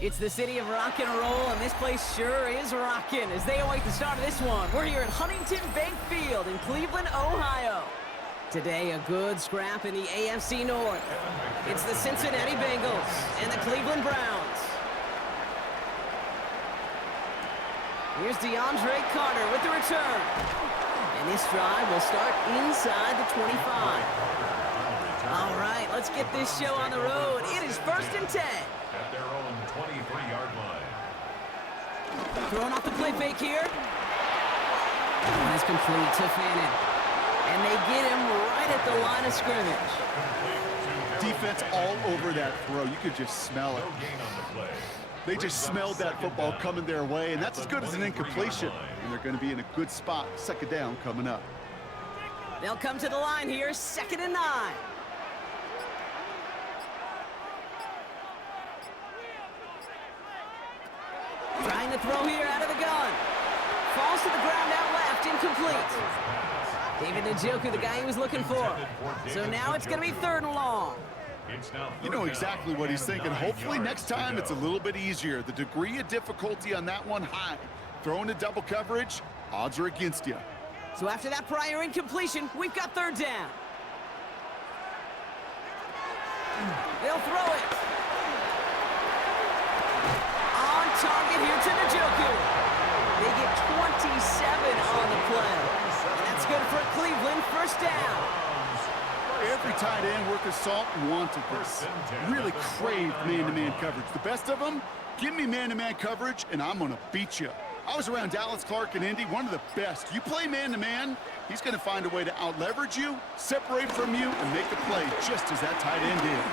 It's the city of rock and roll, and this place sure is rocking as they await the start of this one. We're here at Huntington Bank Field in Cleveland, Ohio. Today, a good scrap in the AFC North. It's the Cincinnati Bengals and the Cleveland Browns. Here's DeAndre Carter with the return. And this drive will start inside the 25. All right, let's get this show on the road. It is 1st and 10. At their own 23-yard line. Throwing off the play fake here. And it's complete to Fannin. And they get him right at the line of scrimmage. Defense all over that throw. You could just smell it. No gain on the play. They just smelled that football coming their way, and that's as good as an incompletion. And they're going to be in a good spot. 2nd down coming up. They'll come to the line here, 2nd and 9. Trying to throw here out of the gun. Falls to the ground out left, incomplete. David Njoku, the guy he was looking for. So now it's going to be 3rd and long. You know exactly what he's thinking. Hopefully next time it's a little bit easier. The degree of difficulty on that one high. Throwing to double coverage, odds are against you. So after that prior incompletion, we've got 3rd down. They'll throw it. On target here to Njoku. They get 27 on the play. And that's good for Cleveland. 1st down. Every tight end worth his salt wanted this. Really craved man-to-man coverage. The best of them, give me man-to-man coverage, and I'm going to beat you. I was around Dallas Clark and Indy, one of the best. You play man-to-man, he's going to find a way to out-leverage you, separate from you, and make a play just as that tight end did.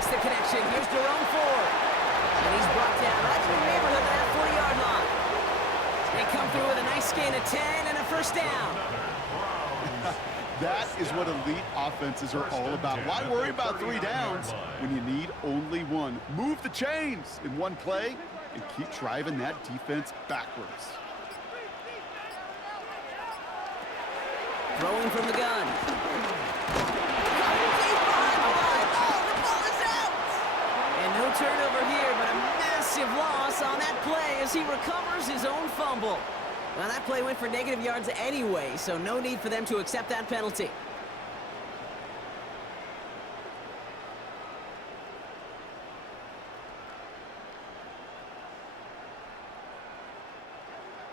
It's the connection. Here's Jerome Ford. And he's brought down right in the neighborhood of that 40-yard line. They come through with a nice gain of 10 and a 1st down. That is what elite offenses are all about. Why worry about 3 downs when you need only 1? Move the chains in one play and keep driving that defense backwards. Throwing from the gun. And no turnover here, but a massive loss on that play as he recovers his own fumble. Now that play went for negative yards anyway, so no need for them to accept that penalty.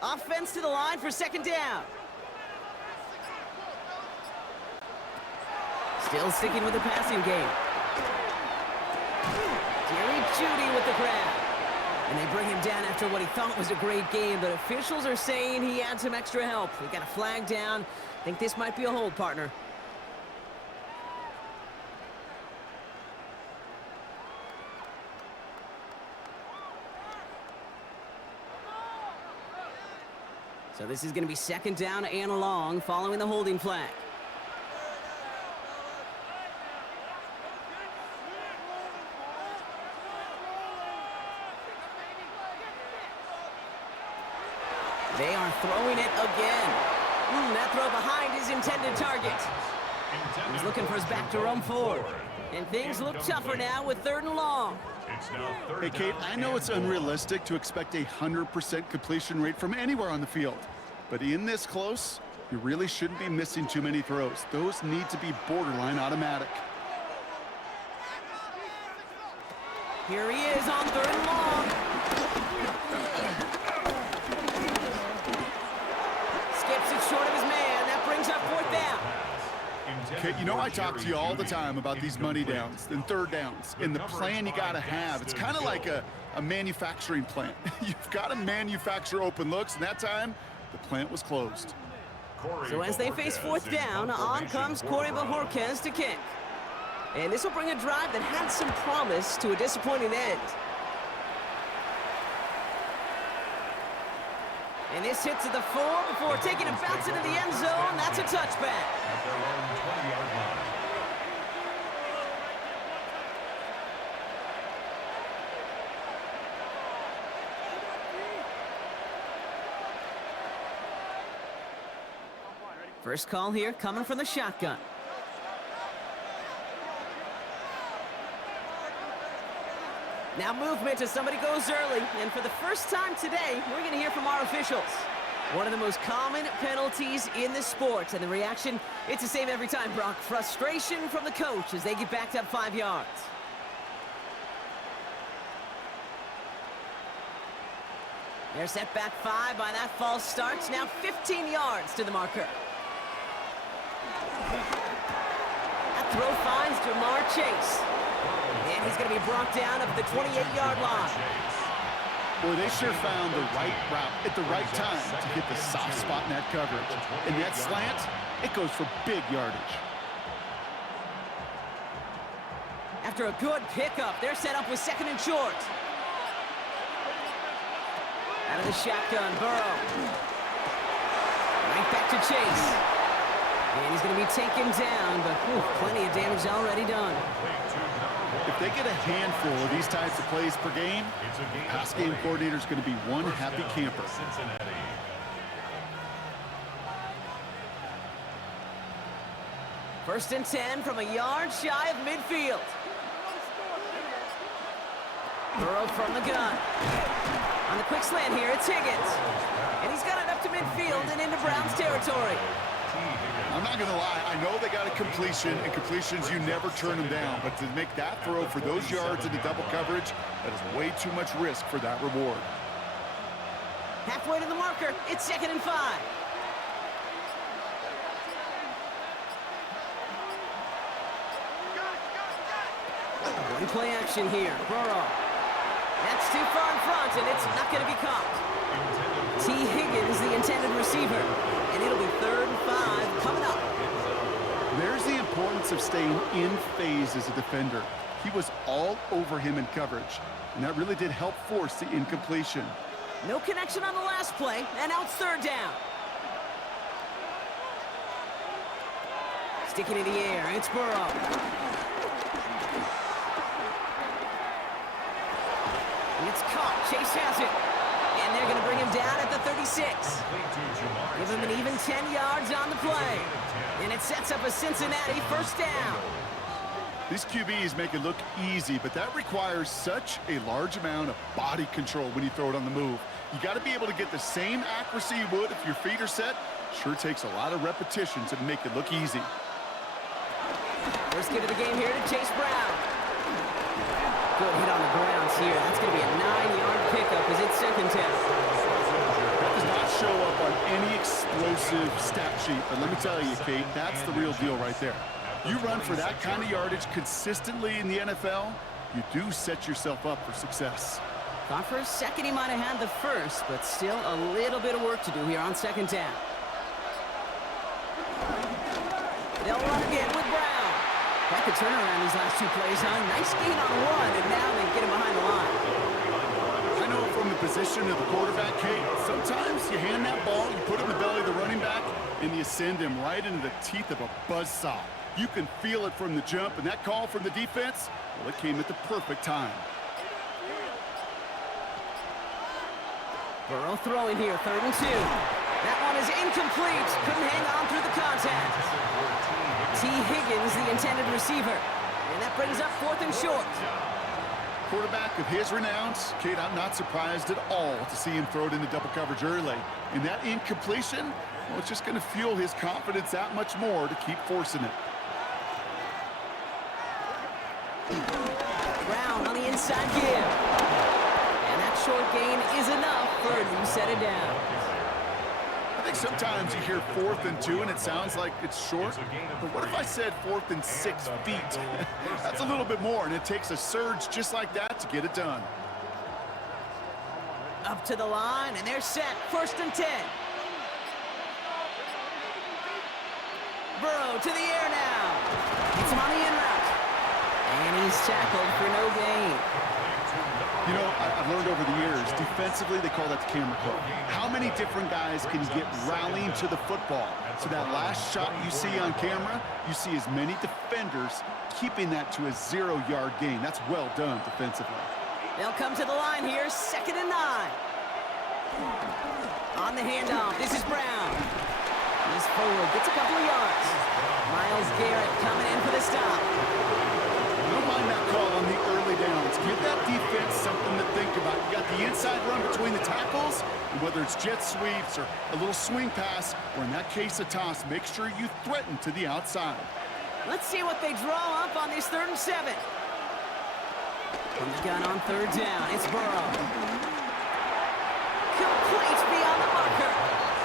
Offense to the line for 2nd down. Still sticking with the passing game. Jerry Jeudy with the grab. And they bring him down after what he thought was a great game, but officials are saying he had some extra help. We got a flag down. Think this might be a hold, partner. So this is going to be 2nd down and long following the holding flag. They are throwing it again. That throw behind his intended target. He's looking for his back to Jerome Ford. And things look tougher now with 3rd and long. Hey, Kate, I know it's unrealistic to expect a 100% completion rate from anywhere on the field. But in this close, you really shouldn't be missing too many throws. Those need to be borderline automatic. Here he is on 3rd and long. Skips it short of his man. That brings up 4th down. Okay, you know I talk to you all the time about these money downs and 3rd downs and the plan you got to have. It's kind of like a manufacturing plant. You've got to manufacture open looks, and that time, the plant was closed. So as they face 4th down, on comes Corey Bajorquez to kick. And this will bring a drive that had some promise to a disappointing end. And this hits at the 4 before taking a bounce into the end zone. That's a touchback. At their own 20-yard line. First call here coming from the shotgun. Now movement as somebody goes early. And for the first time today, we're going to hear from our officials. One of the most common penalties in the sport. And the reaction, it's the same every time, Brock. Frustration from the coach as they get backed up 5 yards. They're set back 5 by that false start. Now 15 yards to the marker. That throw finds Jamar Chase. And he's going to be brought down at the 28-yard line. Boy, they sure found the right route at the right time to hit the soft spot in that coverage. And that slant, it goes for big yardage. After a good pickup, they're set up with 2nd and short. Out of the shotgun, Burrow. Right back to Chase. And he's going to be taken down, but plenty of damage already done. If they get a handful of these types of plays per game, pass game coordinator is going to be one happy camper. Cincinnati. First and 10 from a yard shy of midfield. Burrow from the gun. On the quick slant here, it's Higgins. And he's got it up to midfield and into Browns territory. I'm not going to lie, I know they got a completion, and completions, you never turn them down. But to make that throw for those yards into double coverage, that is way too much risk for that reward. Halfway to the marker, it's 2nd and 5. One play action here, Burrow. That's too far in front, and it's not going to be caught. T. Higgins, the intended receiver. And it'll be 3rd and 5 coming up. There's the importance of staying in phase as a defender. He was all over him in coverage, and that really did help force the incompletion. No connection on the last play, and now it's 3rd down. Sticking in the air, it's Burrow. It's caught, Chase has it. And they're going to bring him down at the 36. Give him an even 10 yards on the play. And it sets up a Cincinnati 1st down. These QBs make it look easy, but that requires such a large amount of body control when you throw it on the move. You got to be able to get the same accuracy you would if your feet are set. Sure takes a lot of repetition to make it look easy. First get of the game here to Chase Brown. Good hit on the grounds here. That's going to be a 9-yard pickup as it's 2nd down. That does not show up on any explosive stat sheet, but let me tell you, Kate, that's the real deal right there. You run for that kind of yardage consistently in the NFL, you do set yourself up for success. Thought for a second he might have had the first, but still a little bit of work to do here on 2nd down. They'll run again with Brown. That could turn around these last 2 plays, huh? Nice gain on 1, and now they get him behind the line. I know from the position of the quarterback, Kate, sometimes you hand that ball, you put it in the belly of the running back, and you send him right into the teeth of a buzzsaw. You can feel it from the jump, and that call from the defense, well, it came at the perfect time. Burrow throwing here, 3rd and 2. That one is incomplete. Couldn't hang on through the contact. T. Higgins, the intended receiver. And that brings up 4th and short. Quarterback of his renown, Kate, I'm not surprised at all to see him throw it into double coverage early. And that incompletion, well, it's just going to fuel his confidence that much more to keep forcing it. Brown on the inside give. And that short gain is enough for a new set of downs. I think sometimes you hear 4th and 2 and it sounds like it's short, but what if I said 4th and 6 feet? That's a little bit more, and it takes a surge just like that to get it done. Up to the line, and they're set. 1st and 10. Burrow to the air now. It's him on the in route. And he's tackled for no gain. You know, I've learned over the years, defensively, they call that the camera code. How many different guys can get rallying to the football? So that last shot you see on camera, you see as many defenders keeping that to a 0-yard gain. That's well done defensively. They'll come to the line here, 2nd and 9. On the handoff, this is Brown. He's forward, gets a couple of yards. Myles Garrett coming in for the stop. Don't mind that call on the early downs. Give that defense the inside run between the tackles, and whether it's jet sweeps or a little swing pass, or in that case a toss, make sure you threaten to the outside. Let's see what they draw up on this 3rd and 7. From the gun on 3rd down, it's Burrow. Complete beyond the marker.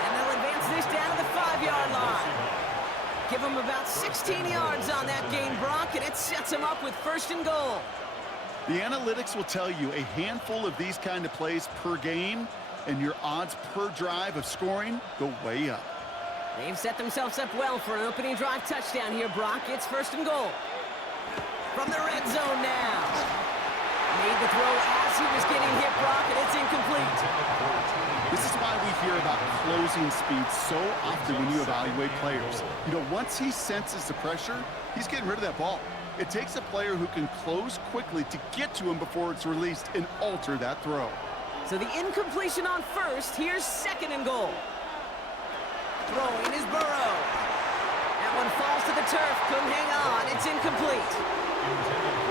And they'll advance this down to the 5-yard line. Give them about 16 yards on that gain, Brock, and it sets them up with 1st and goal. The analytics will tell you a handful of these kind of plays per game, and your odds per drive of scoring go way up. They've set themselves up well for an opening drive touchdown here, Brock. It's 1st and goal. From the red zone now. Made the throw as he was getting hit, Brock, and it's incomplete. This is why we hear about closing speed so often when you evaluate players. You know, once he senses the pressure, he's getting rid of that ball. It takes a player who can close quickly to get to him before it's released and alter that throw. So the incompletion on 1st. Here's 2nd and goal. Throwing is Burrow. That one falls to the turf. Couldn't hang on. It's incomplete.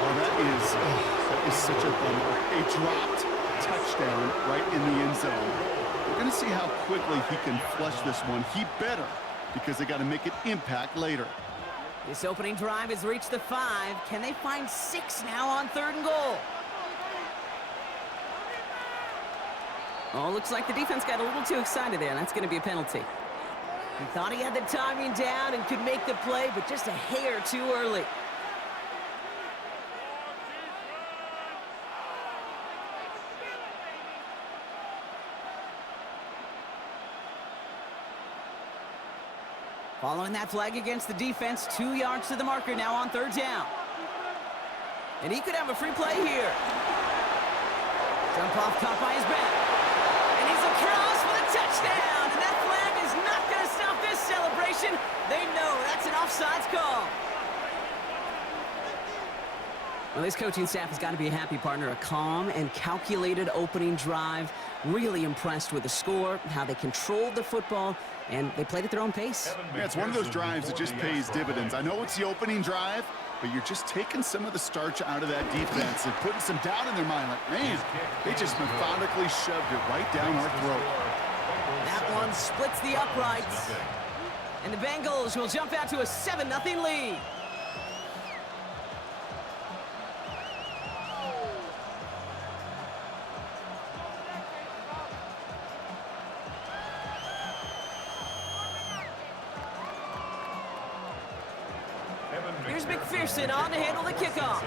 Oh, that is such a bummer. A dropped touchdown right in the end zone. We're going to see how quickly he can flush this one. He better, because they got to make it impact later. This opening drive has reached the 5. Can they find 6 now on 3rd and goal? Oh, looks like the defense got a little too excited there. That's going to be a penalty. He thought he had the timing down and could make the play, but just a hair too early. Following that flag against the defense, 2 yards to the marker now on 3rd down. And he could have a free play here. Jump off caught by his back. And he's across for the touchdown. And that flag is not going to stop this celebration. They know that's an offsides call. Well, this coaching staff has got to be a happy partner. A calm and calculated opening drive. Really impressed with the score, how they controlled the football, and they played at their own pace. Yeah, it's one of those drives that just pays dividends. I know it's the opening drive, but you're just taking some of the starch out of that defense and putting some doubt in their mind. Like, man, they just methodically shoved it right down our throat. That one splits the uprights. And the Bengals will jump out to a 7-0 lead. Here's McPherson on to handle the kickoff.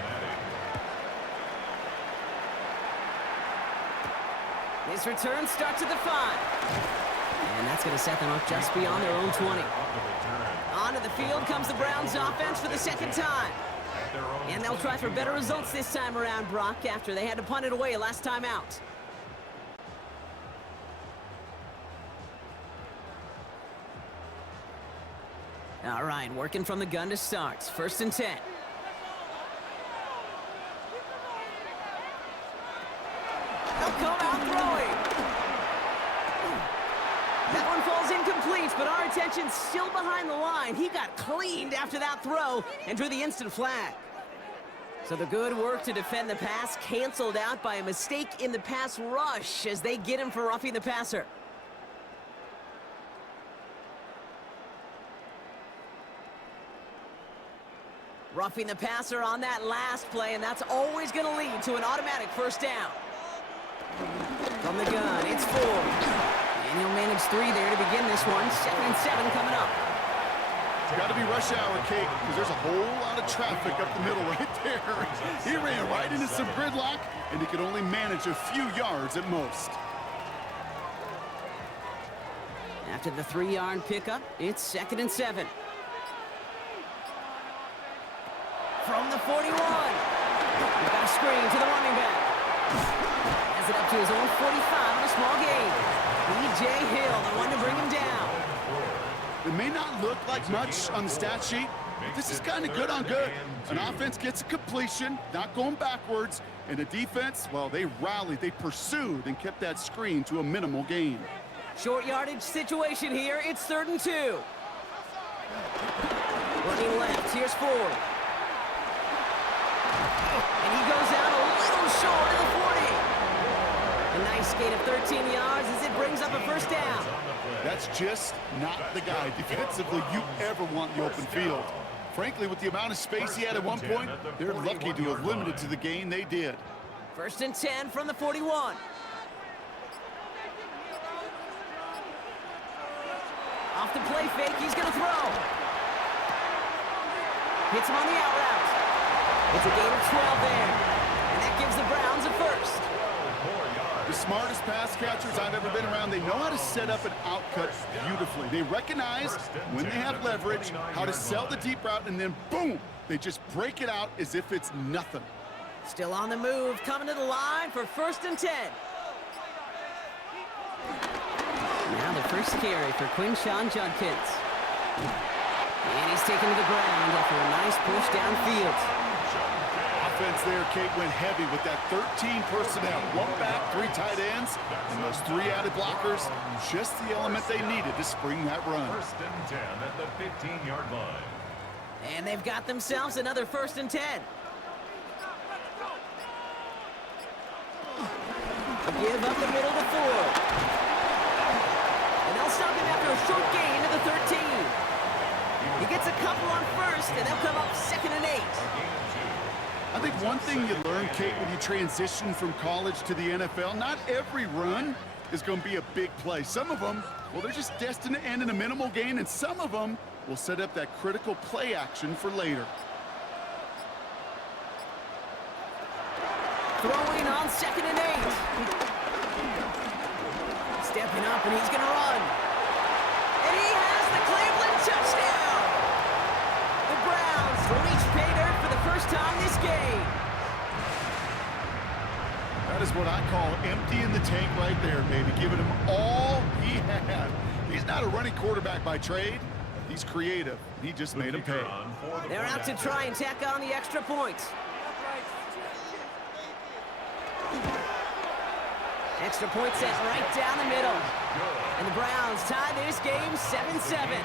This return starts at the 5. And that's going to set them up just beyond their own 20. Onto the field comes the Browns offense for the 2nd time. And they'll try for better results this time around, Brock, after they had to punt it away last time out. All right, working from the gun to start. 1st and 10. They'll come out throwing. That one falls incomplete, but our attention's still behind the line. He got cleaned after that throw and drew the instant flag. So the good work to defend the pass canceled out by a mistake in the pass rush as they get him for roughing the passer. Roughing the passer on that last play, and that's always going to lead to an automatic 1st down. From the gun, it's 4. And he'll manage 3 there to begin this one. 2nd and 7 coming up. It's got to be rush hour, Kate, because there's a whole lot of traffic up the middle right there. He ran right into some gridlock, and he could only manage a few yards at most. After the 3-yard pickup, it's 2nd and 7. From the 41. We've got a screen to the running back. Has it up to his own 45 on a small gain. B.J. Hill, the one to bring him down. It may not look like much on the stat sheet, but this is kind of good on good. An offense gets a completion, not going backwards, and the defense, well, they rallied, they pursued, and kept that screen to a minimal gain. Short yardage situation here. It's 3rd and 2. Running left, here's Ford. And he goes out a little short of the 40. And Nice gain of 13 yards as it brings up a first down. That's just not the guy defensively you ever want in the open field. Frankly, with the amount of space he had at one point, they're lucky to have limited to the gain they did. 1st and 10 from the 41. Off the play fake, he's going to throw. Hits him on the out route. It's a gain of 12 there. And that gives the Browns a first. The smartest pass catchers I've ever been around, they know how to set up an outcut beautifully. They recognize when they have leverage, how to sell the deep route, and then boom, they just break it out as if it's nothing. Still on the move, coming to the line for 1st and 10. Now the first carry for Quinshawn Judkins. And he's taken to the ground after a nice push downfield. Offense there, Kate, went heavy with that 13 personnel. 1 back, 3 tight ends, and those 3 added blockers. Just the element they needed to spring that run. 1st and 10 at the 15-yard line. And they've got themselves another 1st and 10. A give up the middle to Ford. And they'll stop him after a short gain to the 13. He gets a couple on 1st, and they'll come up 2nd and 8. I think one thing you learn, Kate, when you transition from college to the NFL, not every run is going to be a big play. Some of them, well, they're just destined to end in a minimal gain, and some of them will set up that critical play action for later. Throwing on 2nd and 8. Stepping up, and he's going to run. And he has the Cleveland touchdown. The Browns reach pay dirt for the first time this game. That is what I call emptying the tank right there, baby. Giving him all he had. He's not a running quarterback by trade. He's creative. He just made him pay. They're out to try and tack on the extra point. Extra point set right down the middle. And the Browns tie this game 7-7.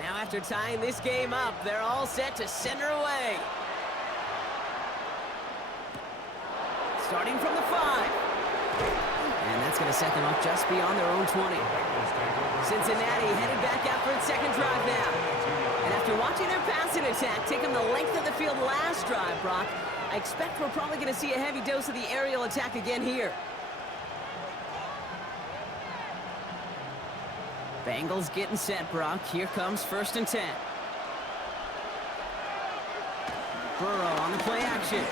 Now after tying this game up, they're all set to center away. Starting from the 5. And that's going to set them up just beyond their own 20. Cincinnati headed back out for its 2nd drive now. And after watching their passing attack take them the length of the field last drive, Brock, I expect we're probably going to see a heavy dose of the aerial attack again here. Bengals getting set, Brock. Here comes 1st and 10. Burrow on the play action.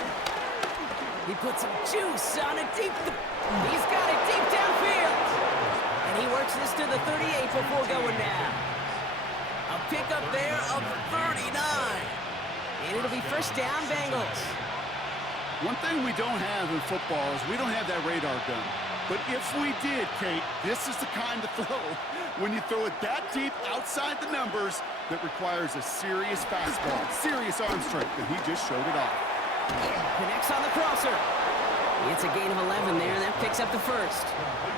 He puts some juice on it deep. He's got it deep downfield. And he works this to the 38 before going down. A pickup there of 39. And it'll be 1st down, Bengals. One thing we don't have in football is we don't have that radar gun. But if we did, Kate, this is the kind of throw, when you throw it that deep outside the numbers, that requires a serious fastball, serious arm strength, and he just showed it off. Connects on the crosser. It's a gain of 11 there, and that picks up the 1st.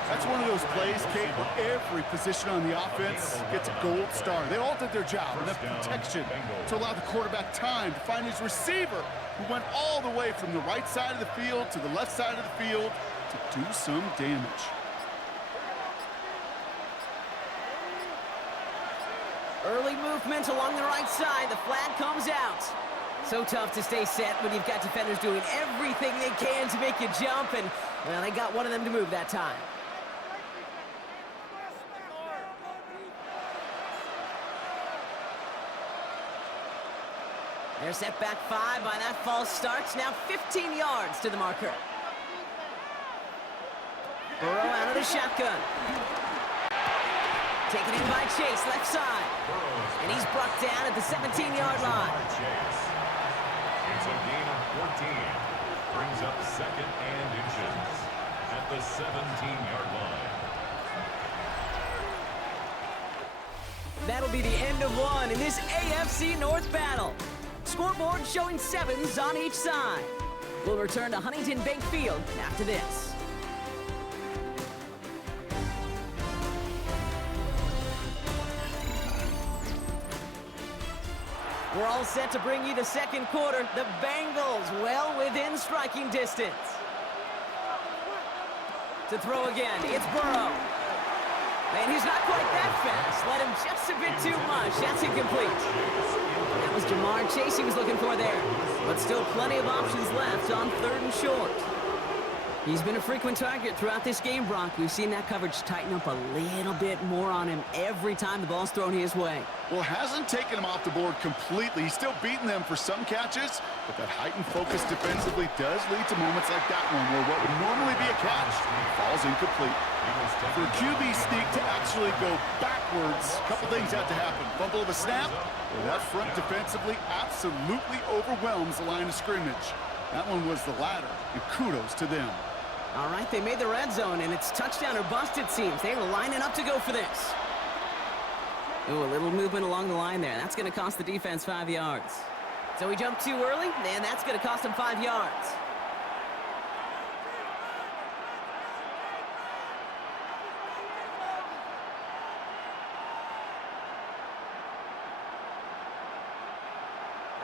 That's one of those plays, Kate, where every position on the offense gets a gold star. They all did their job, enough protection to allow the quarterback time to find his receiver, who went all the way from the right side of the field to the left side of the field to do some damage. Early movement along the right side. The flag comes out. So tough to stay set when you've got defenders doing everything they can to make you jump, and, well, they got one of them to move that time. They're set back 5 by that false start. Now 15 yards to the marker. Burrow out of the shotgun. Taken in by Chase, left side. And he's brought down at the 17-yard line. It's a gain of 14. Brings up 2nd and inches at the 17-yard line. That'll be the end of one in this AFC North battle. Scoreboard showing 7s on each side. We'll return to Huntington Bank Field after this. We're all set to bring you the second quarter. The Bengals well within striking distance. To throw again, it's Burrow. And he's not quite that fast. Let him just a bit too much. That's incomplete. That was Jamar Chase he was looking for there. But still plenty of options left on 3rd and short. He's been a frequent target throughout this game, Brock. We've seen that coverage tighten up a little bit more on him every time the ball's thrown his way. Well, it hasn't taken him off the board completely. He's still beating them for some catches, but that heightened focus defensively does lead to moments like that one where what would normally be a catch falls incomplete. For a QB sneak to actually go backwards, a couple things have to happen. Fumble of a snap, or that front defensively absolutely overwhelms the line of scrimmage. That one was the latter, and kudos to them. All right, they made the red zone, and it's touchdown or bust, it seems. They were lining up to go for this. Ooh, a little movement along the line there. That's going to cost the defense 5 yards. So he jumped too early, and that's going to cost him 5 yards.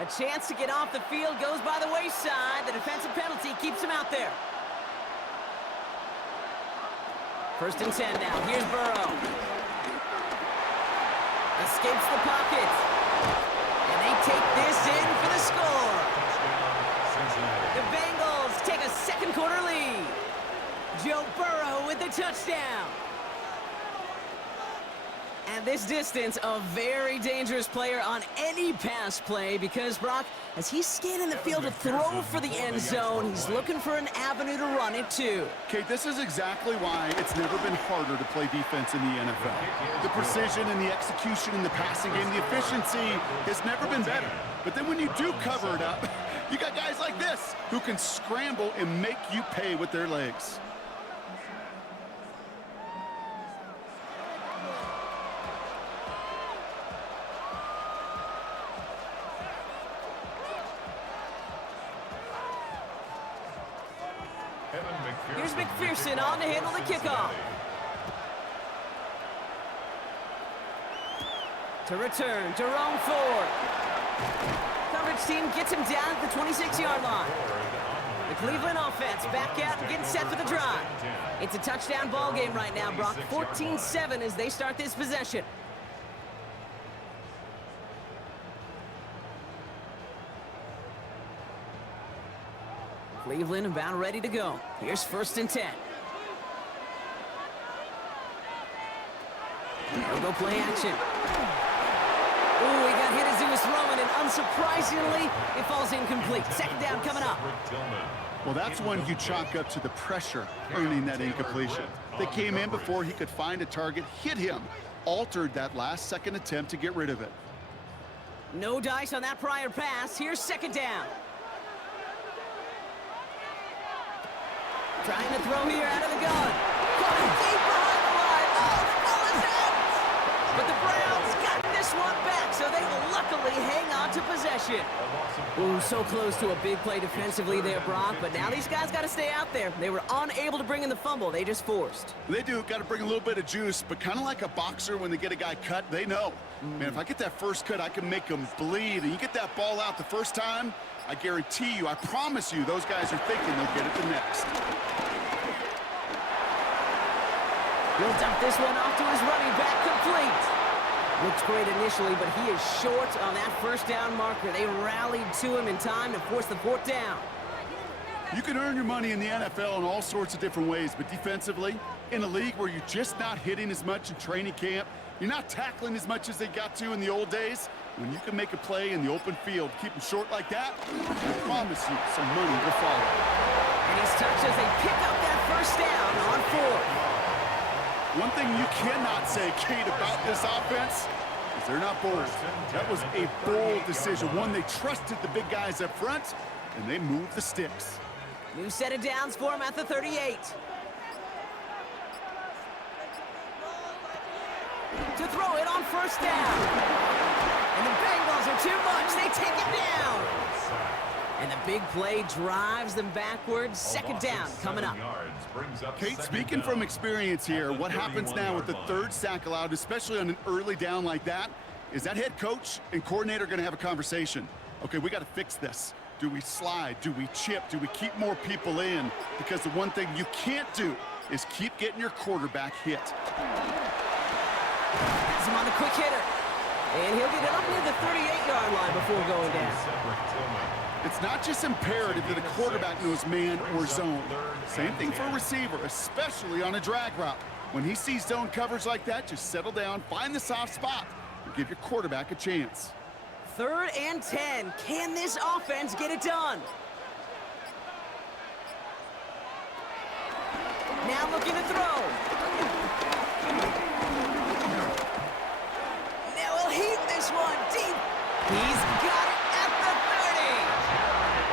A chance to get off the field goes by the wayside. The defensive penalty keeps him out there. 1st and 10 now. Here's Burrow. Escapes the pocket. And they take this in for the score. The Bengals take a second quarter lead. Joe Burrow with the touchdown. And this distance, a very dangerous player on any pass play because, Brock, as he's scanning the field to throw for the end zone, he's looking for an avenue to run it too. Okay, this is exactly why it's never been harder to play defense in the NFL. The precision and the execution in the passing game, the efficiency has never been better. But then when you do cover it up, you got guys like this who can scramble and make you pay with their legs. Here's McPherson on to handle the kickoff. To return, Jerome Ford. Coverage team gets him down at the 26-yard line. The Cleveland offense back out and getting set for the drive. It's a touchdown ball game right now, Brock. 14-7 as they start this possession. Cleveland about ready to go. Here's 1st and 10. They'll go play action. Ooh, he got hit as he was throwing, and unsurprisingly, it falls incomplete. 2nd down coming up. Well, that's one you chalk up to the pressure earning that incompletion. They came in before he could find a target, hit him, altered that last-second attempt to get rid of it. No dice on that prior pass. Here's 2nd down. Trying to throw here out of the gun. Going deep behind the line. Oh, the ball is out! But the Browns got this one back, so they will luckily hang on to possession. Ooh, so close to a big play defensively there, Brock, but now these guys got to stay out there. They were unable to bring in the fumble. They just forced. They do. Got to bring a little bit of juice, but kind of like a boxer when they get a guy cut, they know. Man, if I get that first cut, I can make them bleed. And you get that ball out the first time, I guarantee you, I promise you, those guys are thinking they'll get it the next. He'll dump this one off to his running back, complete. Looks great initially, but he is short on that 1st down marker. They rallied to him in time to force the 4th down. You can earn your money in the NFL in all sorts of different ways, but defensively, in a league where you're just not hitting as much in training camp, you're not tackling as much as they got to in the old days, when you can make a play in the open field, keep them short like that, I promise you some money will follow. And he's touched as they pick up that 1st down on 4th. One thing you cannot say, Kate, about this offense is they're not bold. That was a bold decision, one they trusted the big guys up front, and they moved the sticks. New set of downs for him at the 38. To throw it on 1st down. And the Bengals are too much. steps. They take him down. And the big play drives them backwards. Second down coming up. Kate, speaking from experience here, what happens now with the third sack allowed, especially on an early down like that, is that head coach and coordinator going to have a conversation. Okay, we got to fix this. Do we slide? Do we chip? Do we keep more people in? Because the one thing you can't do is keep getting your quarterback hit. Has him on the quick hitter. And he'll get it up near the 38-yard line before going down. It's not just imperative that a quarterback knows man or zone. Same thing for a receiver, especially on a drag route. When he sees zone coverage like that, just settle down, find the soft spot, and give your quarterback a chance. 3rd and 10. Can this offense get it done? Now looking to throw. Now he'll heat this one deep. He's got it at the 30.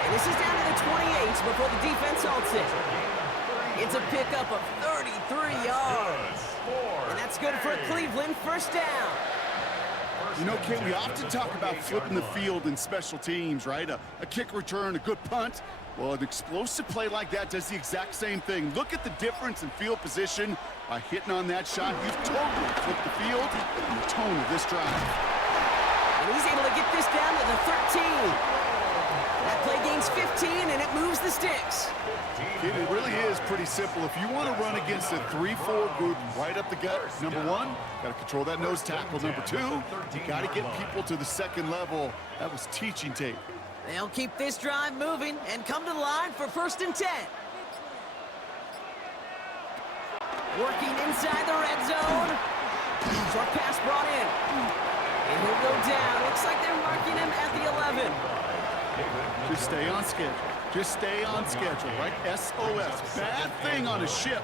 And this is down to the 28 before the defense halts it. It's a pickup of 33 yards. And that's good for a Cleveland first down. You know, Kate, we often talk about flipping the field in special teams, right? A kick return, a good punt. Well, an explosive play like that does the exact same thing. Look at the difference in field position by hitting on that shot. You've totally flipped the field and the tone of this drive. And he's able to get this down to the 13. That play gains 15, and it moves the sticks. It really is pretty simple. If you want to run against a 3-4 group right up the gut, number one, got to control that nose tackle. Number two, you got to get people to the second level. That was teaching tape. They'll keep this drive moving and come to the line for 1st and 10. Working inside the red zone. Short pass brought in. And he'll go down. Looks like they're marking him at the 11. Just stay on schedule. Just stay on schedule, right? SOS. Bad thing on a ship.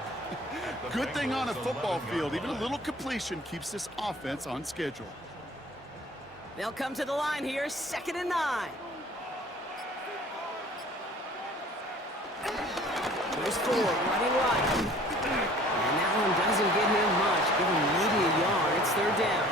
Good thing on a football field. Even a little completion keeps this offense on schedule. They'll come to the line here, 2nd and 9. Here's Ford, running right. And that one doesn't get him much. Give him maybe a yard. It's 3rd down.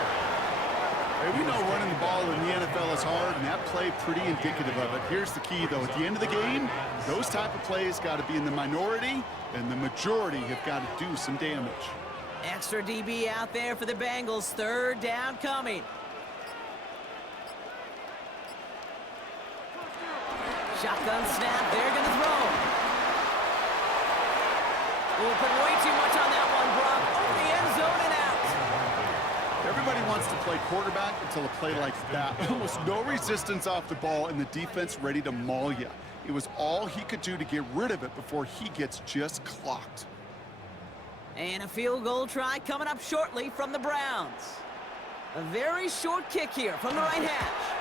Hey, we know running the ball in the NFL is hard, and that play pretty indicative of it. Here's the key, though. At the end of the game, those type of plays got to be in the minority, and the majority have got to do some damage. Extra DB out there for the Bengals. 3rd down coming. Shotgun snap. They're going to throw. We'll put way too much on that one, Brock. Over the end zone and out. Everybody wants to play quarterback until a play like that. Almost no resistance off the ball and the defense ready to maul you. It was all he could do to get rid of it before he gets just clocked. And a field goal try coming up shortly from the Browns. A very short kick here from the right hash.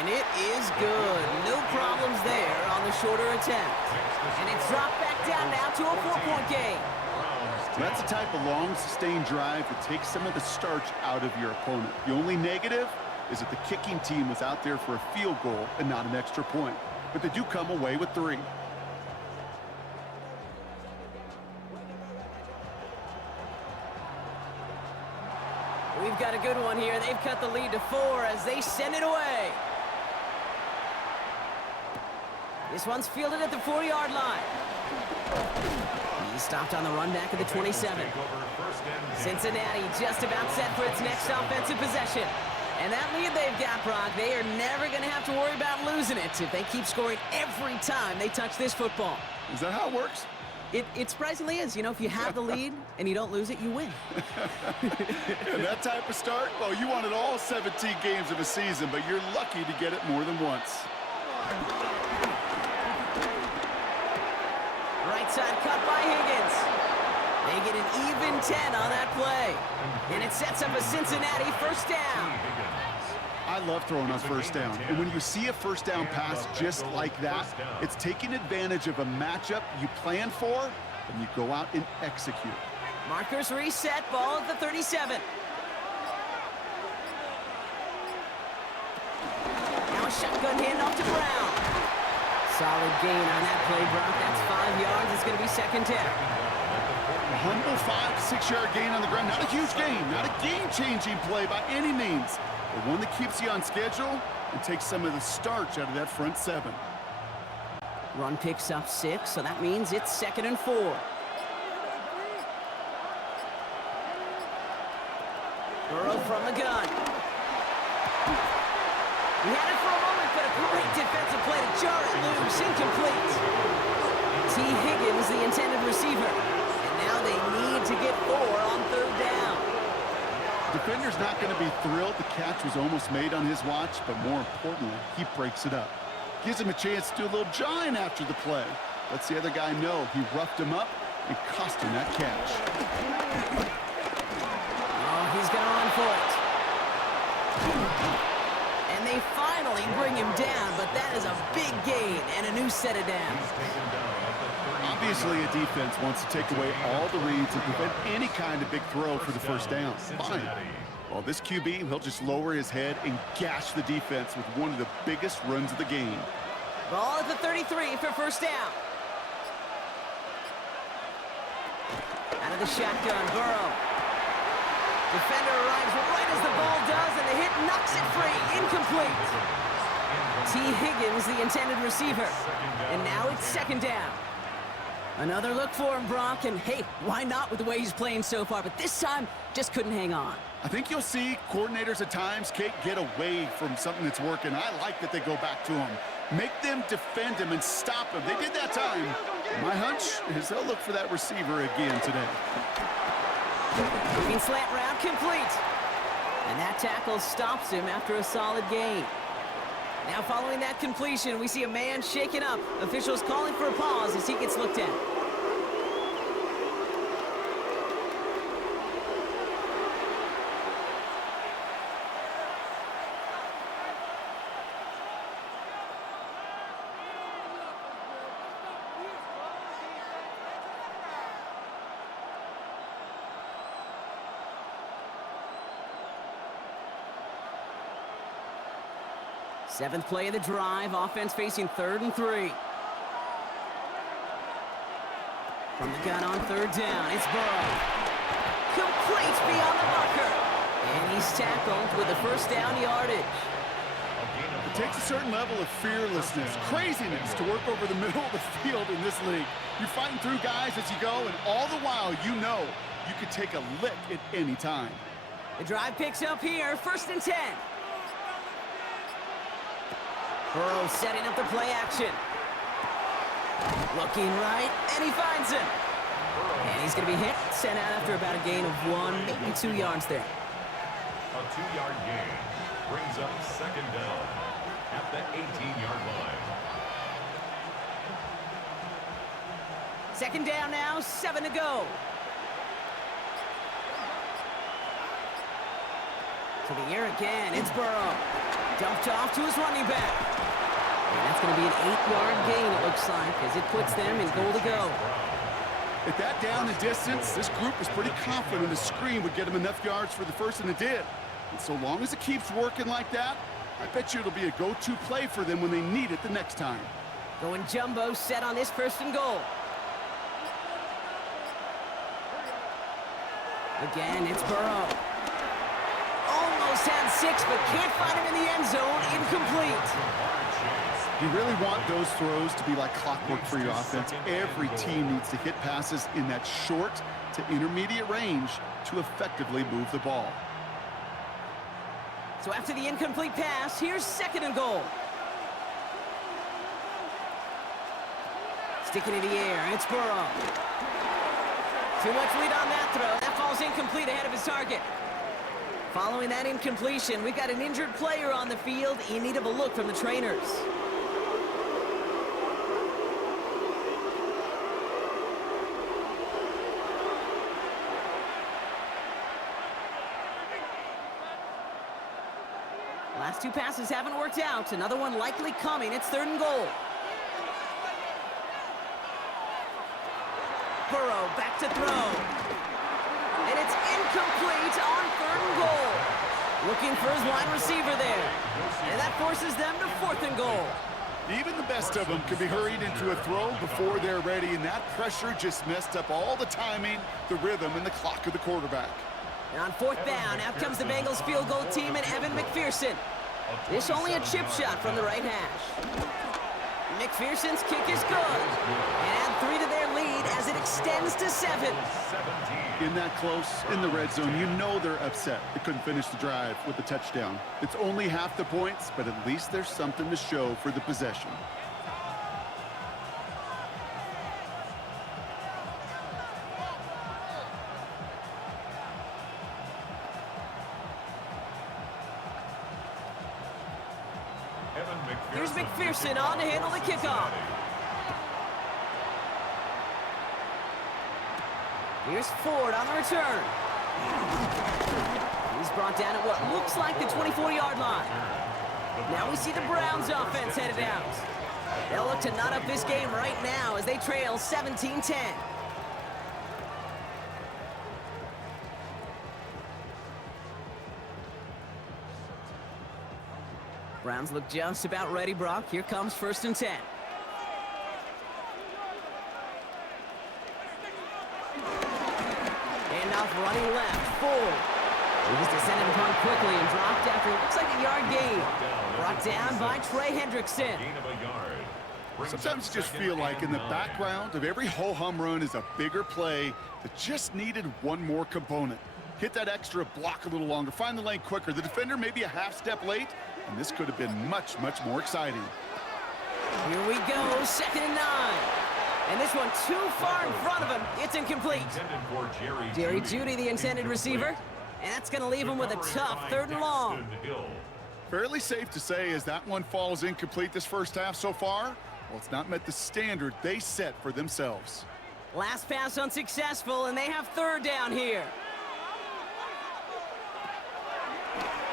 And it is good. No problems there on the shorter attempt. And it's dropped back down now to a 4-point game. That's the type of long, sustained drive that takes some of the starch out of your opponent. The only negative is that the kicking team was out there for a field goal and not an extra point. But they do come away with 3. We've got a good one here. They've cut the lead to 4 as they send it away. This one's fielded at the 4-yard line. He stopped on the run back of the 27. Cincinnati just about set for its next offensive possession. And that lead they've got, Brock, they are never going to have to worry about losing it if they keep scoring every time they touch this football. Is that how it works? It surprisingly is. You know, if you have the lead and you don't lose it, you win. And that type of start, well, you wanted all 17 games of a season, but you're lucky to get it more than once. Right side cut by Higgins. They get an even 10 on that play. And it sets up a Cincinnati first down. I love throwing on first down. And when you see a first down pass just like that, it's taking advantage of a matchup you plan for, and you go out and execute. Markers reset, ball at the 37. Now a shotgun handoff to Brown. Solid gain on that play, Brock. That's 5 yards. It's going to be 2nd down. A humble 5-6-yard gain on the ground. Not a huge gain, not a game-changing play by any means, but one that keeps you on schedule and take some of the starch out of that front seven. Run picks up 6, so that means it's 2nd and 4. Burrow from the gun. He had it for a moment, but a great defensive play to jar it loose. Incomplete. T. Higgins, the intended receiver. And now they need to get 4 on 3rd down. Defender's not going to be thrilled. The catch was almost made on his watch, but more importantly, he breaks it up. Gives him a chance to do a little jawing after the play. Lets the other guy know he roughed him up and cost him that catch. Oh, he's going to run for it. And they finally bring him down, but that is a big gain and a new set of downs. Obviously, a defense wants to take away all the reads and prevent any kind of big throw for the first down. Fine. Well, this QB, he'll just lower his head and gash the defense with one of the biggest runs of the game. Ball at the 33 for 1st down. Out of the shotgun, Burrow. Defender arrives right as the ball does, and the hit knocks it free. Incomplete. T. Higgins, the intended receiver. And now it's 2nd down. Another look for him, Brock, and hey, why not with the way he's playing so far? But this time, just couldn't hang on. I think you'll see coordinators at times, Kate, get away from something that's working. I like that they go back to him. Make them defend him and stop him. They did that time. My hunch is they'll look for that receiver again today. Moving slant route complete. And that tackle stops him after a solid gain. Now following that completion, we see a man shaken up. Officials calling for a pause as he gets looked at. Seventh play of the drive, offense facing 3rd and 3. From the gun on 3rd down, it's Burrow. Complete beyond the marker. And he's tackled with the 1st down yardage. It takes a certain level of fearlessness, craziness to work over the middle of the field in this league. You're fighting through guys as you go, and all the while you know you could take a lick at any time. The drive picks up here, 1st and 10. Burrow setting up the play action. Looking right, and he finds him. And he's going to be hit, sent out after about a gain of 1, maybe 2 yards there. A 2-yard gain brings up 2nd down at the 18-yard line. 2nd down now, 7 to go. To the air again, it's Burrow. Dumped off to his running back. And that's going to be an 8-yard gain, it looks like, as it puts them in goal to go. At that down and distance, this group was pretty confident a screen would get them enough yards for the first, and it did. And so long as it keeps working like that, I bet you it'll be a go-to play for them when they need it the next time. Going jumbo set on this 1st and goal. Again, it's Burrow. Almost had 6, but can't find him in the end zone. Incomplete. You really want those throws to be like clockwork for your offense. Every team needs to hit passes in that short to intermediate range to effectively move the ball. So after the incomplete pass, here's 2nd and goal. Sticking in the air, it's Burrow. Too much lead on that throw. That falls incomplete ahead of his target. Following that incompletion, we've got an injured player on the field in need of a look from the trainers. Last 2 passes haven't worked out. Another one likely coming. It's 3rd and goal. Burrow back to throw. And it's incomplete on 3rd and goal. Looking for his wide receiver there. And that forces them to 4th and goal. Even the best of them can be hurried into a throw before they're ready, and that pressure just messed up all the timing, the rhythm, and the clock of the quarterback. And on 4th down, out comes the Bengals field goal team and Evan McPherson. This only a chip shot from the right hash. McPherson's kick is good. And add 3 to their lead as it extends to 7. In that close, in the red zone, you know they're upset. They couldn't finish the drive with the touchdown. It's only half the points, but at least there's something to show for the possession. Here's McPherson on to handle the kickoff. Here's Ford on the return. He's brought down at what looks like the 24-yard line. Now we see the Browns offense headed out. They'll look to knot up this game right now as they trail 17-10. Browns look just about ready, Brock. Here comes 1st and 10. Handoff running left, Ford. He's descended upon quickly and dropped after it looks like a yard gain. Brought down by Trey Hendrickson. Sometimes you just feel like in the background of every ho-hum run is a bigger play that just needed one more component. Hit that extra block a little longer, find the lane quicker. The defender maybe a half step late, and this could have been much, much more exciting. Here we go, 2nd and 9. And this one too far in front of him. It's incomplete. Jerry Jeudy, the intended receiver. And that's going to leave him with a tough 3rd and long. Fairly safe to say as that one falls incomplete this first half so far, well, it's not met the standard they set for themselves. Last pass unsuccessful, and they have 3rd down here.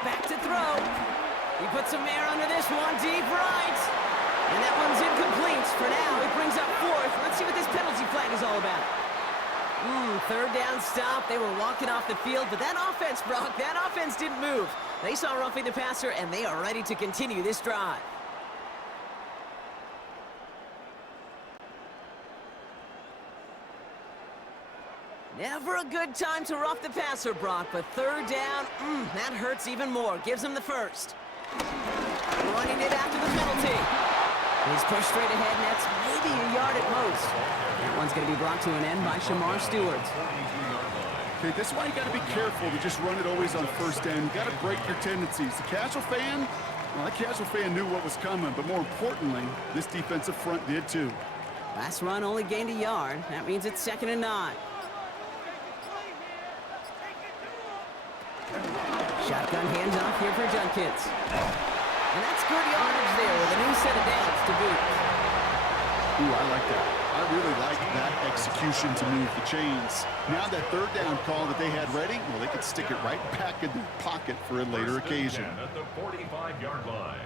Back to throw. He puts some air under this one, deep right. And that one's incomplete. For now, it brings up 4th. Let's see what this penalty flag is all about. 3rd down stop. They were walking off the field, but that offense, Brock, that offense didn't move. They saw roughing the passer, and they are ready to continue this drive. Never a good time to rough the passer, Brock, but 3rd down, that hurts even more. Gives him the 1st. Running it after the penalty. He's pushed straight ahead, and that's maybe a yard at most. That one's going to be brought to an end by Shamar Stewart. Okay, this is why you got to be careful to just run it always on 1st down. You got to break your tendencies. The casual fan, well, that casual fan knew what was coming, but more importantly, this defensive front did too. Last run only gained a yard. That means it's 2nd and 9. Shotgun handoff here for Junkins. And that's good yardage there with a new set of downs to boot. Ooh, I like that. I really like that execution to move the chains. Now that 3rd down call that they had ready, well, they could stick it right back in their pocket for a later occasion. At the 45-yard line.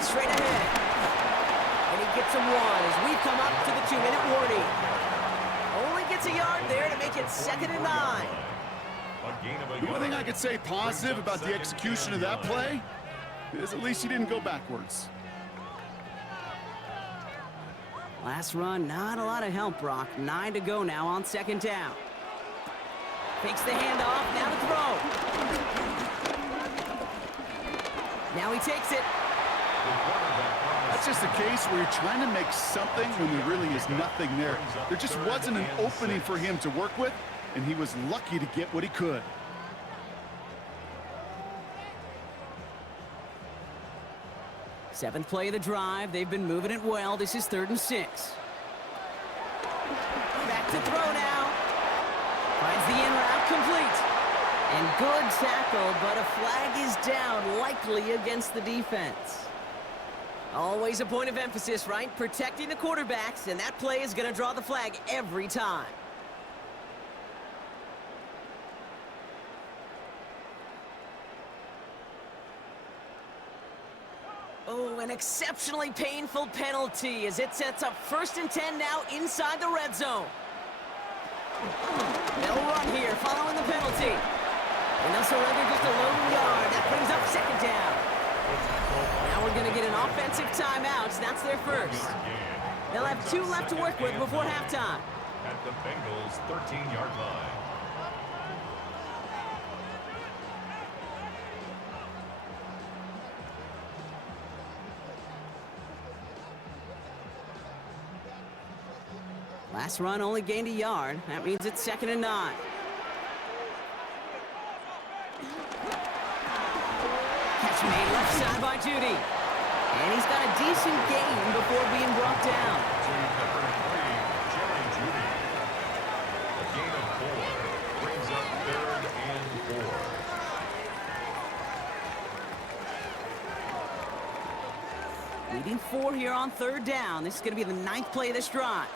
Straight ahead. And he gets a 1 as we come up to the 2-minute warning. Only gets a yard there to make it 2nd and 9. The one thing I could say positive about the execution of that play is at least he didn't go backwards. Last run, not a lot of help, Brock. 9 to go now on 2nd down. Fakes the handoff, now to throw. Now he takes it. That's just a case where you're trying to make something when there really is nothing there. There just wasn't an opening for him to work with, and he was lucky to get what he could. Seventh play of the drive. They've been moving it well. This is 3rd and 6. Back to throw now. Finds the in route complete. And good tackle, but a flag is down, likely against the defense. Always a point of emphasis, right? Protecting the quarterbacks, and that play is going to draw the flag every time. Oh, an exceptionally painful penalty as it sets up 1st and 10 now inside the red zone. They'll run here following the penalty. And they'll surrender just a lone yard. That brings up second down. Now we're going to get an offensive timeout. That's their first. They'll have 2 left to work with before halftime. At the Bengals' 13-yard line. Last run only gained a yard. That means it's 2nd and 9. Catch made left side by Judy. And he's got a decent gain before being brought down. Number 3, Jerry Judy. A gain of 4 brings up 3rd and 4. Leading 4 here on 3rd down. This is going to be the 9th play of this drive.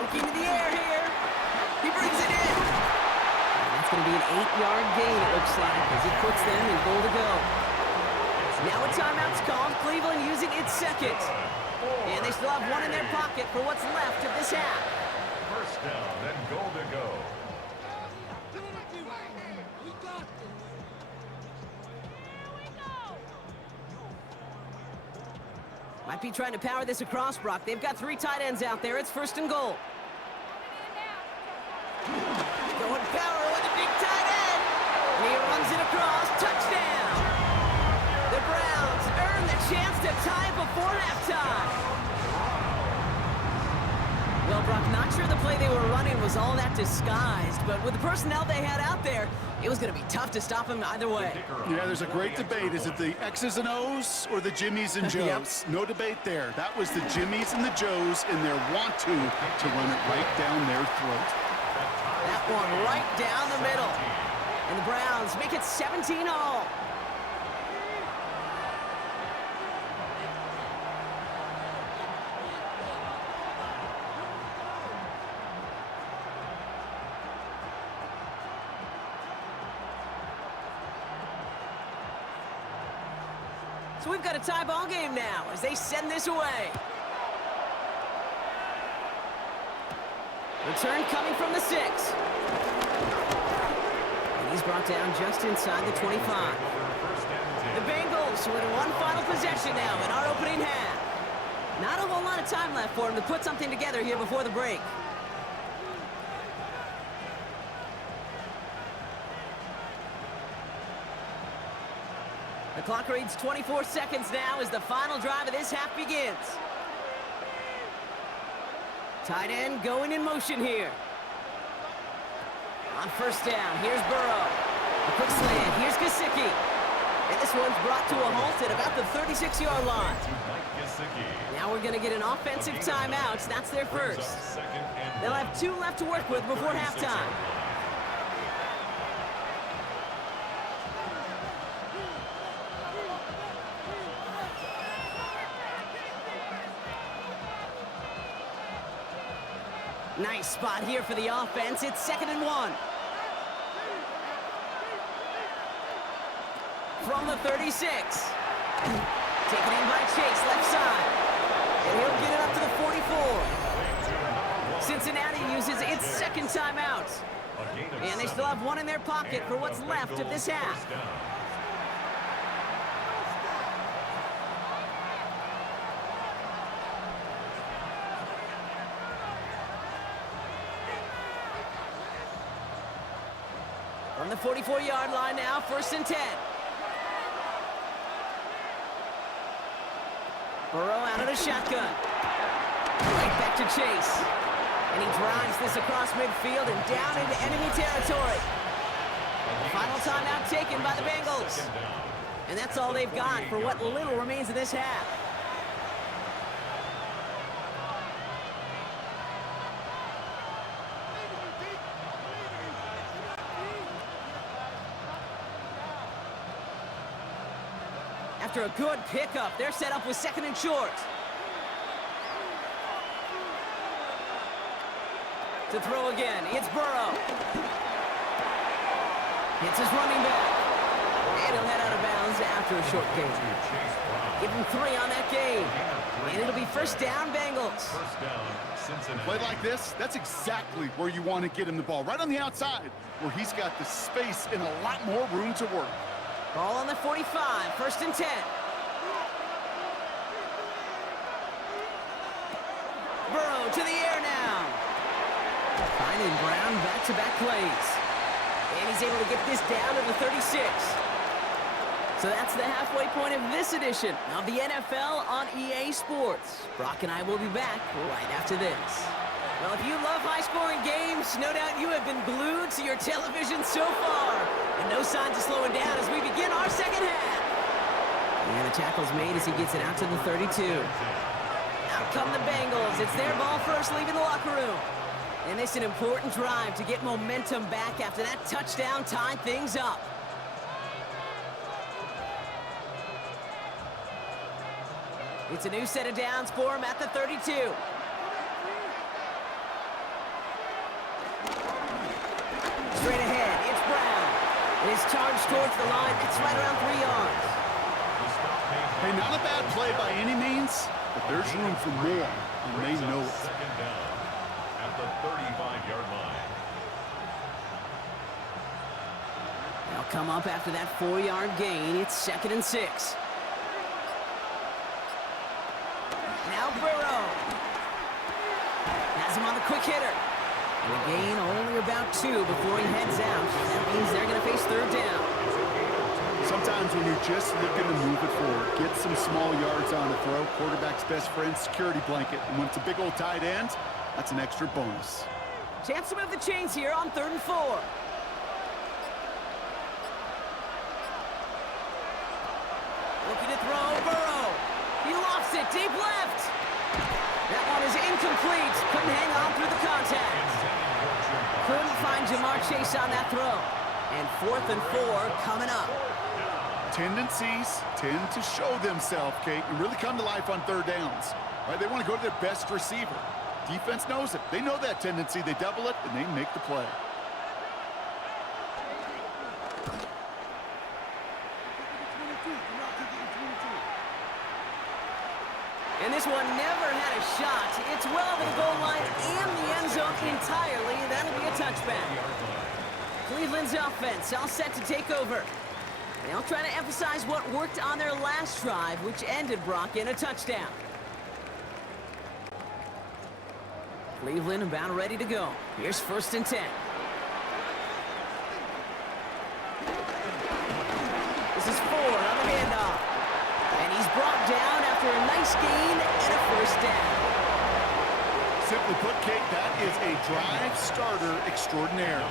Looking to the air here. He brings it in. And that's going to be an 8-yard gain, it looks like, as it puts them in goal to go. Now a timeout's called. Cleveland using its second. And they still have 1 in their pocket for what's left of this half. First down and goal to go. Might be trying to power this across, Brock. They've got 3 tight ends out there. It's 1st and goal. Going power with a big tight end. And he runs it across. Touchdown. The Browns earn the chance to tie before halftime. Well, Brock, not sure the play they were running was all that disguised, but with the personnel they had out there, it was going to be tough to stop him either way. Yeah, there's a great debate. Is it the X's and O's or the Jimmies and Joes? No debate there. That was the Jimmies and the Joes in their want to run it right down their throat. That one right down the middle. And the Browns make it 17-all. So we've got a tie ball game now as they send this away. Return coming from the 6. And he's brought down just inside the 25. The Bengals with one final possession now in our opening half. Not a whole lot of time left for him to put something together here before the break. The clock reads 24 seconds now as the final drive of this half begins. Tight end going in motion here. On 1st down, here's Burrow. A quick slant, here's Gesicki. And this one's brought to a halt at about the 36-yard line. Now we're going to get an offensive timeout. That's their first. They'll have 2 left to work with before halftime. Nice spot here for the offense. It's 2nd and 1. From the 36. Taken in by Chase, left side. And he'll get it up to the 44. Cincinnati uses its 2nd timeout. And they still have 1 in their pocket for what's left of this half. On the 44-yard line now, 1st and 10. Burrow out of the shotgun. Right back to Chase. And he drives this across midfield and down into enemy territory. Final timeout taken by the Bengals. And that's all they've got for what little remains of this half. After a good pickup, they're set up with 2nd and short. To throw again, it's Burrow. Hits his running back. And he'll head out of bounds after a short gain. Give him 3 on that game. And it'll be first down, Bengals. First down, Cincinnati. Play like this, that's exactly where you want to get him the ball. Right on the outside, where he's got the space and a lot more room to work. Ball on the 45, first and 10. Burrow to the air now. Finding Brown back-to-back plays. And he's able to get this down to the 36. So that's the halfway point of this edition of the NFL on EA Sports. Brock and I will be back right after this. Well, if you love high-scoring games, no doubt you have been glued to your television so far. And no signs of slowing down as we begin our second half. And the tackle's made as he gets it out to the 32. Out come the Bengals. It's their ball first, leaving the locker room. And it's an important drive to get momentum back after that touchdown tied things up. It's a new set of downs for him at the 32. Straight ahead, it's Brown. And his charge towards the line, it's right around 3 yards. Hey, not a bad play by any means, but there's room for more, and they know it. Second down at the 35-yard line. They'll come up after that 4-yard gain. It's 2nd and 6. Now Burrow. Has him on the quick hitter. And a gain only about 2 before he heads out. That means they're going to face 3rd down. Sometimes when you're just looking to move it forward, get some small yards on the throw, quarterback's best friend, security blanket. And when it's a big old tight end, that's an extra bonus. Chance to move the chains here on 3rd and 4. Looking to throw, Burrow. He lofts it, deep left. That one is incomplete. Couldn't hang on through the contact. Couldn't find Jamar Chase on that throw. And 4th and 4 coming up. Tendencies tend to show themselves, Kate, and really come to life on 3rd downs. Right? They want to go to their best receiver. Defense knows it. They know that tendency. They double it, and they make the play. And this one never had a shot. It's well over the goal line and the end zone entirely. That'll be a touchback. Cleveland's offense all set to take over. They'll try to emphasize what worked on their last drive, which ended, Brock, in a touchdown. Cleveland about ready to go. Here's 1st and 10. This is Ford on the handoff. And he's brought down after a nice gain and a 1st down. Simply put, Kate, that is a drive starter extraordinaire.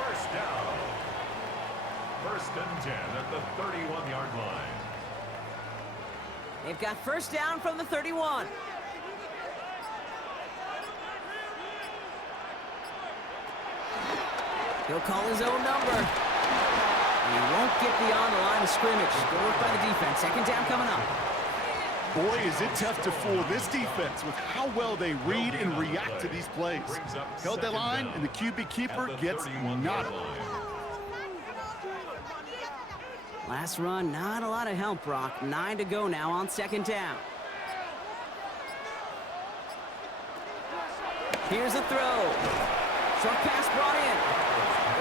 First down. 1st and 10 at the 31-yard line. They've got 1st down from the 31. He'll call his own number. And he won't get beyond the line of scrimmage. Good work by the defense. 2nd down coming up. Boy, is it tough to fool this defense with how well they read and react to these plays. Held that line, and the QB keeper gets nada. Last run, not a lot of help, Brock. 9 to go now on 2nd down. Here's a throw. Short pass brought in.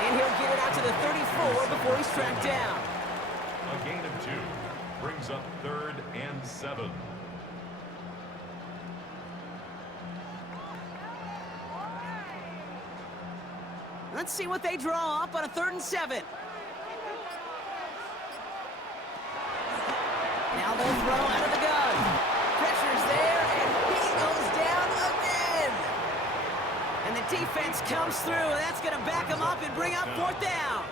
And he'll get it out to the 34 before he's tracked down. A gain of 2 brings up 3rd and 7. Let's see what they draw up on a 3rd and 7. Now they'll throw out of the gun. Pressure's there, and he goes down again. And the defense comes through, and that's going to back him up and bring up 4th down.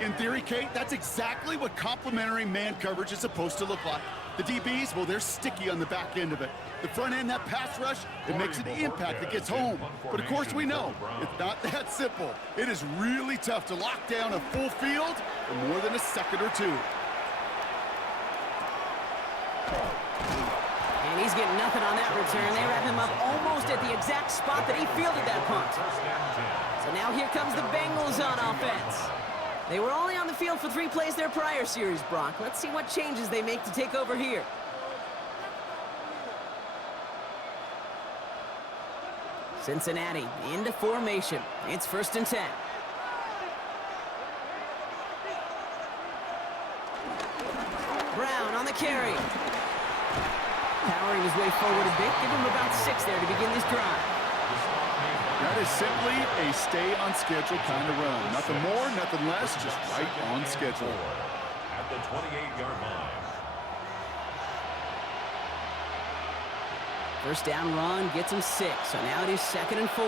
In theory, Kate, that's exactly what complementary man coverage is supposed to look like. The DBs, well, they're sticky on the back end of it. The front end, that pass rush, it makes an impact that gets home. But of course we know, it's not that simple. It is really tough to lock down a full field for more than a second or 2. And he's getting nothing on that return. They wrap him up almost at the exact spot that he fielded that punt. So now here comes the Bengals on offense. They were only on the field for 3 plays their prior series, Brock. Let's see what changes they make to take over here. Cincinnati into formation. It's 1st and 10. Brown on the carry. Powering his way forward a bit. Give him about 6 there to begin this drive. That is simply a stay on schedule kind of run. Nothing more, nothing less, just right on schedule. At the 28-yard line. 1st down run gets him 6. So now it is 2nd and 4.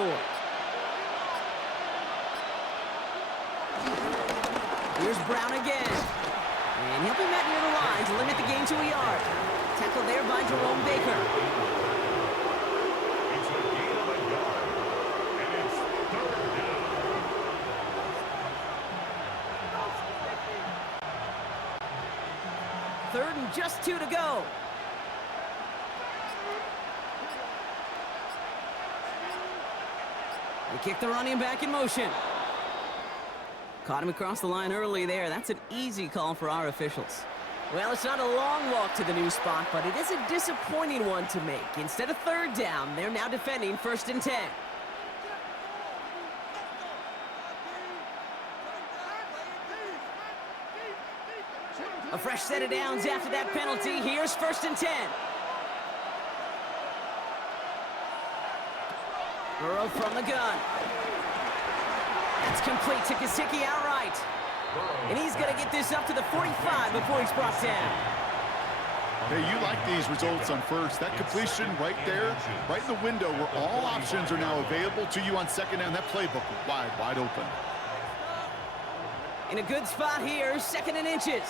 Here's Brown again. And he'll be met near the line to limit the gain to a yard. Tackled there by Jerome Baker. It's a gain of a yard. And it's 3rd down. 3rd and just 2 to go. They kick the running back in motion. Caught him across the line early there. That's an easy call for our officials. Well, it's not a long walk to the new spot, but it is a disappointing one to make. Instead of 3rd down, they're now defending 1st and 10. A fresh set of downs after that penalty. Here's 1st and 10. Burrow from the gun. That's complete to Gesicki outright. And he's going to get this up to the 45 before he's brought down. Hey, you like these results on 1st. That completion right there, right in the window where all options are now available to you on 2nd down. That playbook wide open. In a good spot here, 2nd and inches.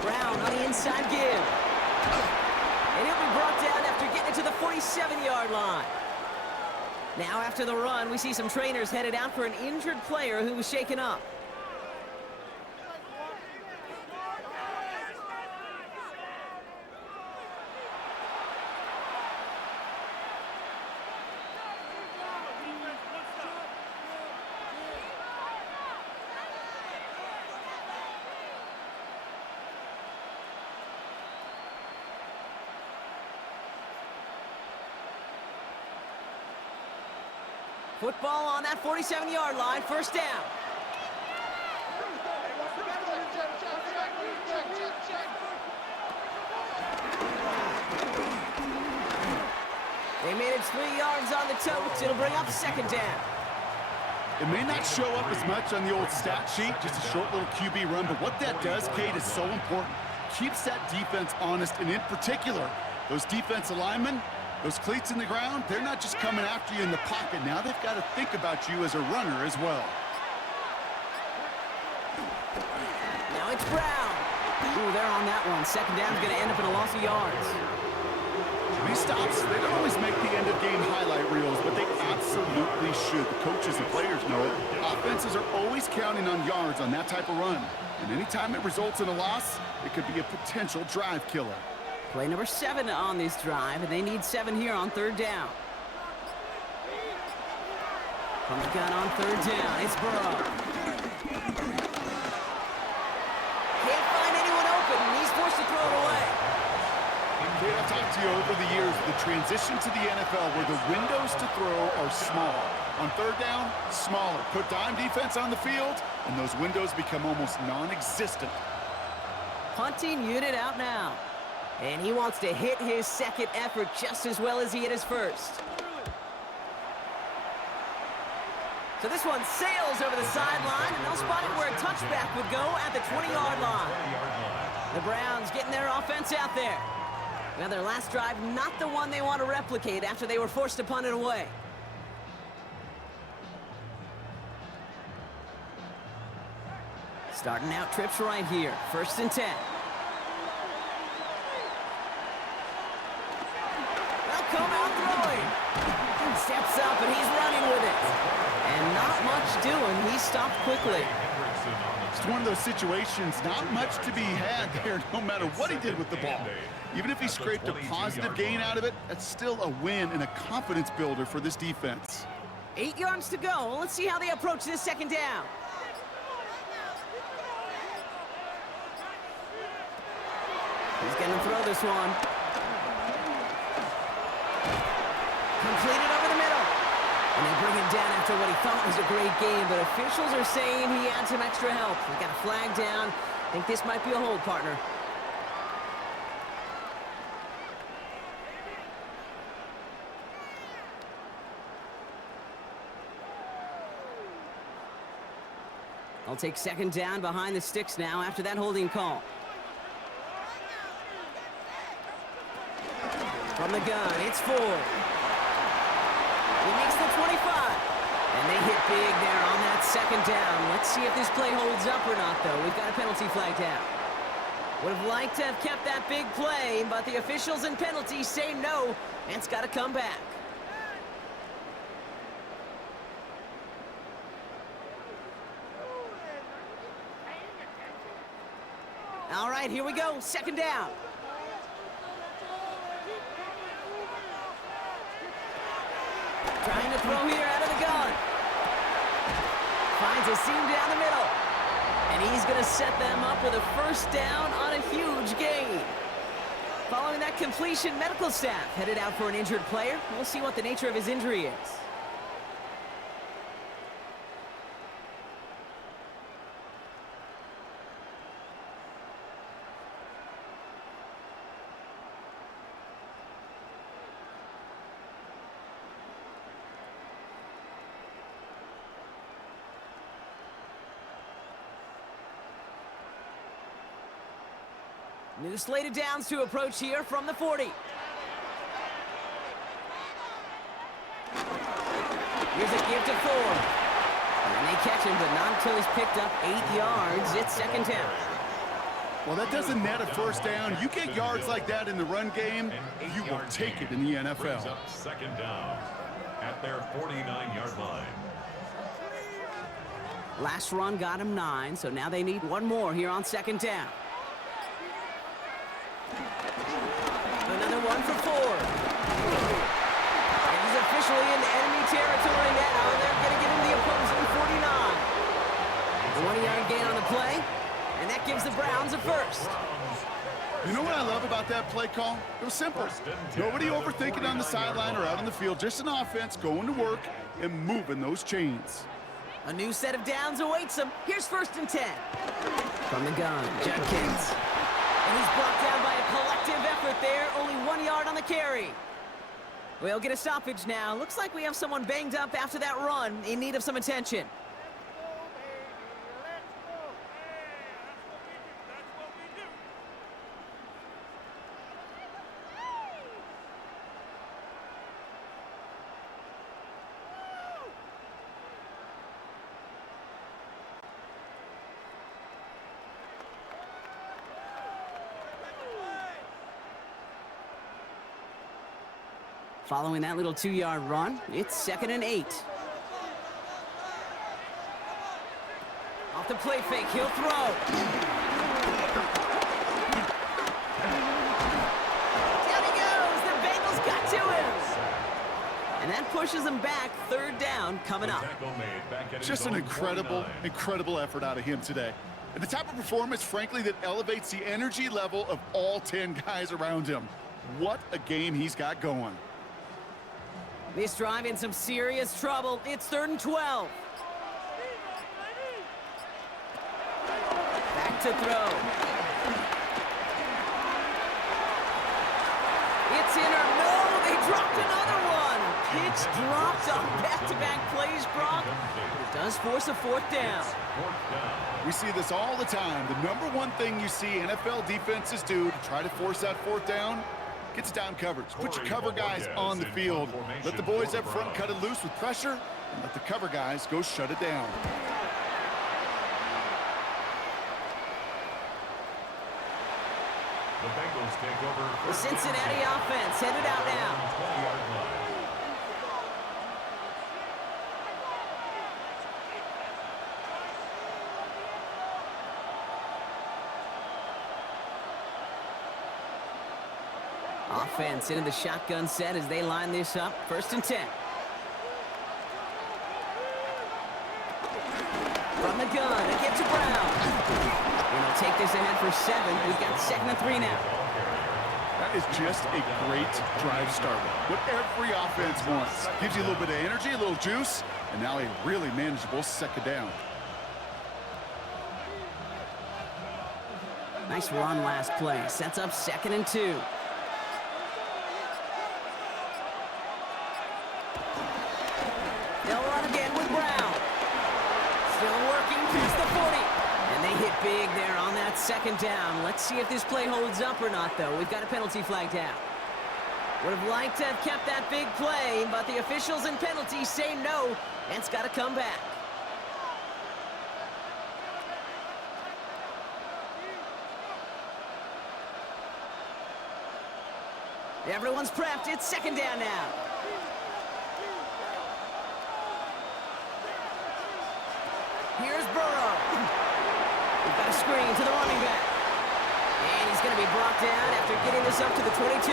Brown on the inside give. And he'll be brought down after getting it to the 47-yard line. Now after the run, we see some trainers headed out for an injured player who was shaken up. Football on that 47-yard line, 1st down. They made it 3 yards on the totes. It'll bring up 2nd down. It may not show up as much on the old stat sheet, just a short little QB run, but what that does, Kate, is so important. Keeps that defense honest, and in particular, those defensive linemen, those cleats in the ground, they're not just coming after you in the pocket. Now they've got to think about you as a runner as well. Now it's Brown. Ooh, they're on that one. 2nd down is going to end up in a loss of yards. These stops, they don't always make the end-of-game highlight reels, but they absolutely should. The coaches and players know it. Offenses are always counting on yards on that type of run. And anytime it results in a loss, it could be a potential drive killer. Play number 7 on this drive, and they need 7 here on 3rd down. From the gun on 3rd down, it's Burrow. Can't find anyone open, and he's forced to throw it away. Kate, I've talked to you over the years, the transition to the NFL where the windows to throw are small. On 3rd down, smaller. Put dime defense on the field, and those windows become almost non-existent. Punting unit out now. And he wants to hit his 2nd effort just as well as he hit his 1st. So this one sails over the sideline, and they'll spot it where a touchback would go at the 20-yard line. The Browns getting their offense out there. Now their last drive, not the one they want to replicate after they were forced to punt it away. Starting out trips right here, 1st and 10. Come out throwing. Steps up and he's running with it. And not much doing. He stopped quickly. It's one of those situations, not much to be had there, no matter what he did with the ball. Even if he scraped a positive gain out of it, that's still a win and a confidence builder for this defense. 8 yards to go. Let's see how they approach this second down. He's going to throw this one. Completed over the middle. And they bring him down after what he thought was a great game, but officials are saying he had some extra help. He got a flag down. I think this might be a hold, partner. I'll take second down behind the sticks now after that holding call. From the gun, it's Ford. He makes the 25. And they hit big there on that second down. Let's see if this play holds up or not, though. We've got a penalty flag down. Would have liked to have kept that big play, but the officials and penalties say no, and it's got to come back. All right, here we go. Second down. Trying to throw here out of the gun. Finds a seam down the middle. And he's going to set them up with a first down on a huge gain. Following that completion, medical staff headed out for an injured player. We'll see what the nature of his injury is. New slated downs to approach here from the 40. Here's a give to Ford. And they catch him, but not until he's picked up 8 yards. It's second down. Well, that doesn't net a first down. You get yards like that in the run game, you will take it in the NFL. Up second down at their 49-yard line. Last run got him 9, so now they need one more here on second down. Another one for Ford. And he's officially in enemy territory now. They're going to get him the opposing 49. A 1-yard gain on the play, and that gives the Browns a first. You know what I love about that play call? It was simple. Nobody overthinking on the sideline or out on the field. Just an offense going to work and moving those chains. A new set of downs awaits them. Here's first and 10. From the gun, Judkins. And he's brought down by a collective effort there. Only 1 yard on the carry. We'll get a stoppage now. Looks like we have someone banged up after that run, in need of some attention. Following that little 2-yard run, it's 2nd and 8. Off the play fake, he'll throw. Down he goes, the Bengals got to him. And that pushes him back, 3rd down coming up. Just an incredible effort out of him today. And the type of performance, frankly, that elevates the energy level of all 10 guys around him. What a game he's got going. This drive in some serious trouble. It's 3rd and 12. Back to throw. It's in or no, they dropped another one. Pitch dropped on back-to-back plays, Brock. It does force a 4th down. We see this all the time. The number one thing you see NFL defenses do to try to force that 4th down, gets down coverage. Put your cover guys on the field. Let the boys up front cut it loose with pressure, and let the cover guys go shut it down. The Bengals take over. The Cincinnati offense headed out now. Offense into the shotgun set as they line this up. 1st and 10. From the gun, it gets to Brown. And he'll take this ahead for 7. We've got 2nd and 3 now. That is just a great drive starter. What every offense wants. Gives you a little bit of energy, a little juice, and now a really manageable 2nd down. Nice run last play. Sets up 2nd and 2. They'll run again with Brown. Still working past the 40. And they hit big there on that 2nd down. Let's see if this play holds up or not, though. We've got a penalty flagged out. Would have liked to have kept that big play, but the officials and penalties say no, and it's got to come back. Everyone's prepped. It's 2nd down now. Here's Burrow. We've got a screen to the running back. And he's going to be brought down after getting this up to the 22.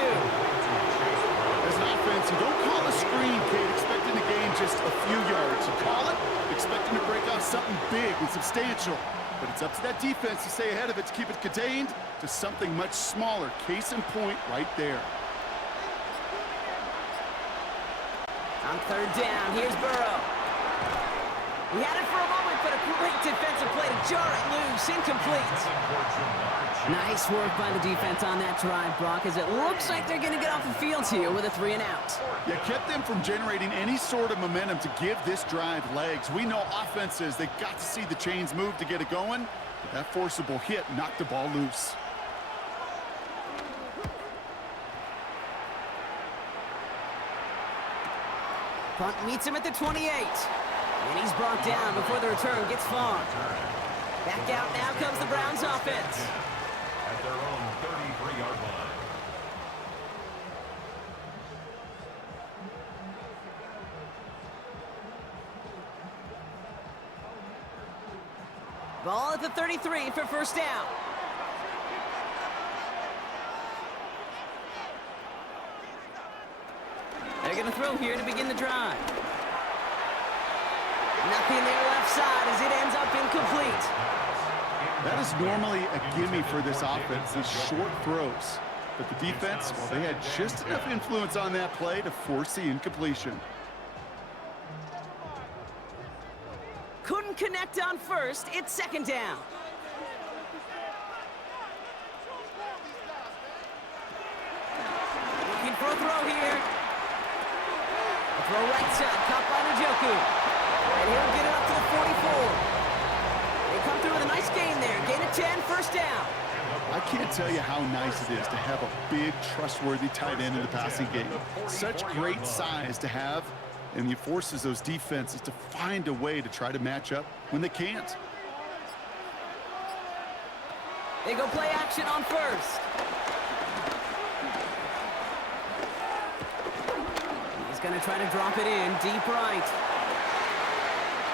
As an offense, you don't call a screen, Kate, expecting to gain just a few yards. You call it expecting to break off something big and substantial. But it's up to that defense to stay ahead of it, to keep it contained to something much smaller. Case in point right there. On 3rd down, here's Burrow. He had it for a moment, but a great defensive play to jar it loose. Incomplete. Nice work by the defense on that drive, Brock, as it looks like they're going to get off the field here with a 3 and out. Yeah, kept them from generating any sort of momentum to give this drive legs. We know offenses, they've got to see the chains move to get it going, but that forcible hit knocked the ball loose. Punt meets him at the 28. And he's brought down before the return gets far. Back out now comes the Browns offense. At their own 33-yard line. Ball at the 33 for 1st down. They're going to throw here to begin the drive. Nothing there left side as it ends up incomplete. That is normally a gimme for this offense, these short throws. But the defense, well, they had just enough influence on that play to force the incompletion. Couldn't connect on 1st. It's 2nd down. Looking for a throw here. A throw right side, caught by Njoku. And he'll get it up to the 44. They come through with a nice gain there. Gain of 10, 1st down. I can't tell you how nice it is to have a big, trustworthy tight end in the passing game. Such great size to have, and he forces those defenses to find a way to try to match up when they can't. They go play action on 1st. He's going to try to drop it in deep right.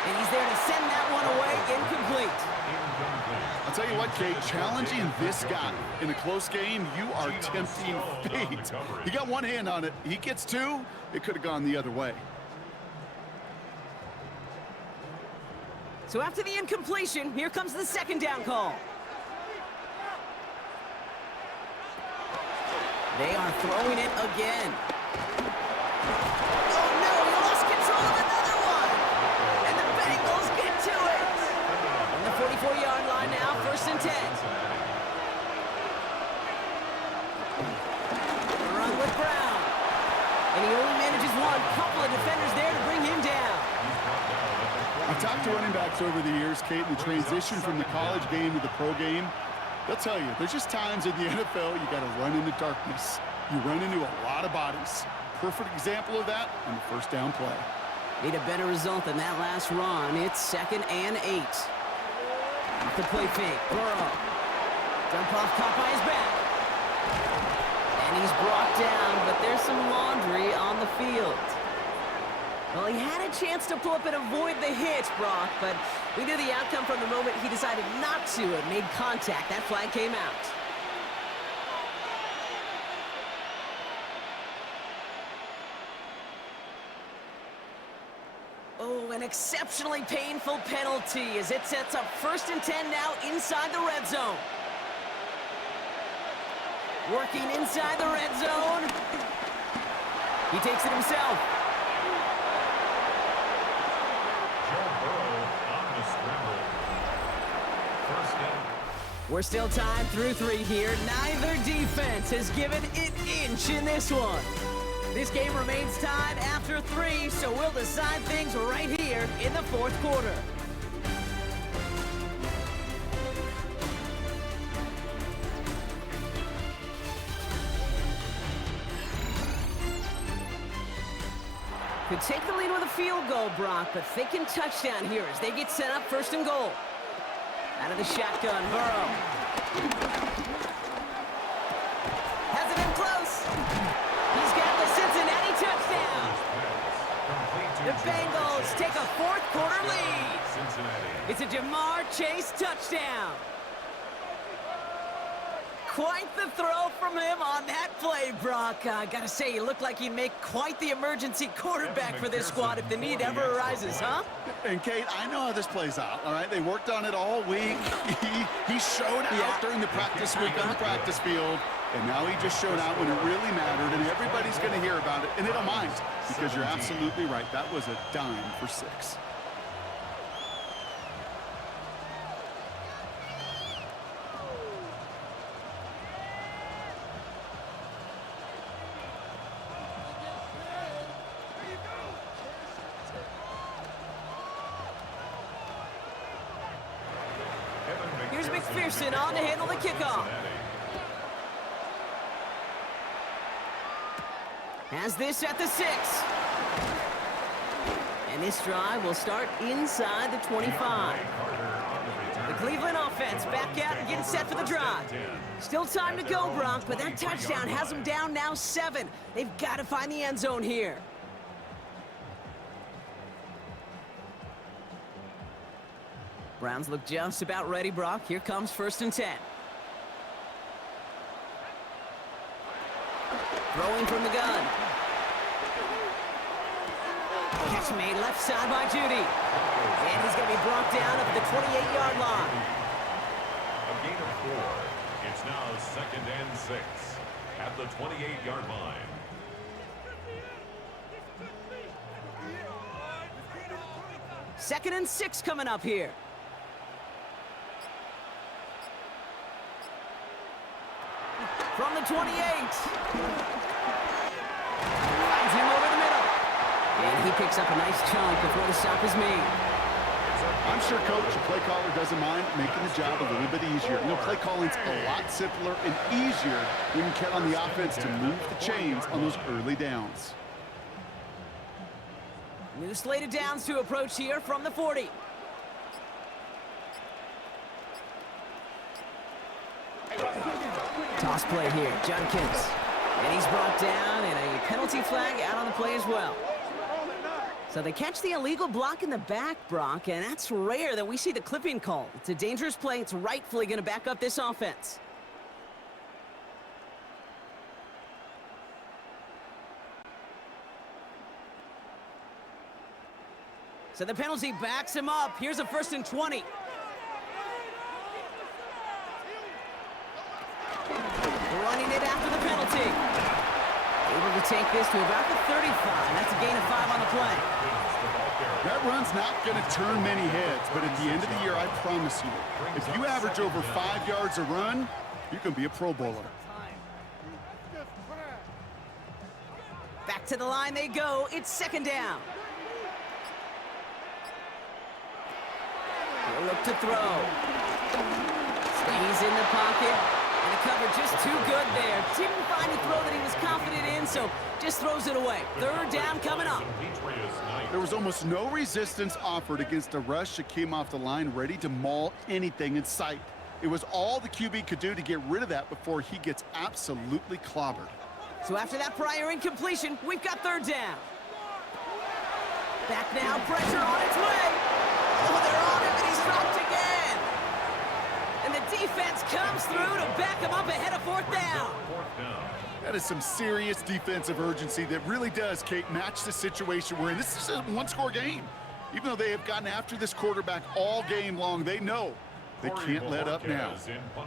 And he's there to send that one away, incomplete. I'll tell you what, Kate, challenging this guy in a close game, you are tempting fate. He got one hand on it. He gets 2, it could have gone the other way. So after the incompletion, here comes the 2nd down call. They are throwing it again. Oh no, he lost control of another one. And the Bengals get to it. On the 44-yard line now, 1st and 10. Run with Brown. And he only manages one. Couple of defenders there to bring him down. I've talked to running backs over the years, Kate, in the transition from the college game to the pro game. They'll tell you, there's just times in the NFL you got to run into darkness. You run into a lot of bodies. Perfect example of that on the 1st down play. Need a better result than that last run. It's 2nd and 8. Off the play fake, Burrow. Dump off, caught by his back. And he's brought down, but there's some laundry on the field. Well, he had a chance to pull up and avoid the hit, Brock, but we knew the outcome from the moment he decided not to and made contact. That flag came out. Oh, an exceptionally painful penalty as it sets up 1st and 10 now inside the red zone. Working inside the red zone. He takes it himself. Joe Burrow on the scramble. First down. We're still tied through 3 here. Neither defense has given an inch in this one. This game remains tied after 3, so we'll decide things right here in the 4th quarter. Could take the lead with a field goal, Brock, but thinking touchdown here as they get set up 1st and goal. Out of the shotgun, Burrow. Has it in close. He's got the Cincinnati touchdown. The Bengals take a 4th quarter lead. It's a Jamar Chase touchdown. Quite the throw from him on that play, Brock. I gotta say, he looked like he'd make quite the emergency quarterback for this squad if the need ever arises, huh? And Kate, I know how this plays out, all right? They worked on it all week. He showed out during the practice week on the practice field, and now he just showed out when it really mattered, and everybody's going to hear about it, and they don't mind, because you're absolutely right. That was a dime for 6. Here's McPherson on to handle the kickoff. Has this at the 6. And this drive will start inside the 25. The Cleveland offense back out and getting set for the drive. Still time to go, Brock, but that touchdown has them down now 7. They've got to find the end zone here. Browns look just about ready, Brock. Here comes 1st and 10. Throwing from the gun. Catch made left side by Judy. And he's going to be brought down at the 28-yard line. A gain of 4. It's now 2nd and 6 at the 28-yard line. Second and 6 coming up here. From the 28. Finds him over the middle. And he picks up a nice chunk before the stop is made. I'm sure Coach, the play caller, doesn't mind making the job a little bit easier. You know, play calling's a lot simpler and easier when you count on the offense to move the chains on those early downs. New slated downs to approach here from the 40. Toss play here, Judkins. And he's brought down, and a penalty flag out on the play as well. So they catch the illegal block in the back, Brock, and that's rare that we see the clipping call. It's a dangerous play. It's rightfully going to back up this offense. So the penalty backs him up. Here's a 1st and 20. Running it after the penalty. Able to take this to about the 35. That's a gain of 5 on the play. That run's not going to turn many heads, but at the end of the year, I promise you, if you average over 5 yards a run, you can be a Pro Bowler. Back to the line they go. It's 2nd down. He'll look to throw. Stays in the pocket. And the cover just too good there. Didn't find a throw that he was confident in, so just throws it away. 3rd down coming up. There was almost no resistance offered against a rush that came off the line ready to maul anything in sight. It was all the QB could do to get rid of that before he gets absolutely clobbered. So after that prior incompletion, we've got 3rd down. Back now, pressure on its way. Oh, they're on him, and he's dropped again. And the defense comes through to back him up ahead of 4th down. That is some serious defensive urgency that really does, Kate, match the situation we're in. This is a one-score game. Even though they have gotten after this quarterback all game long, they know they can't let up now.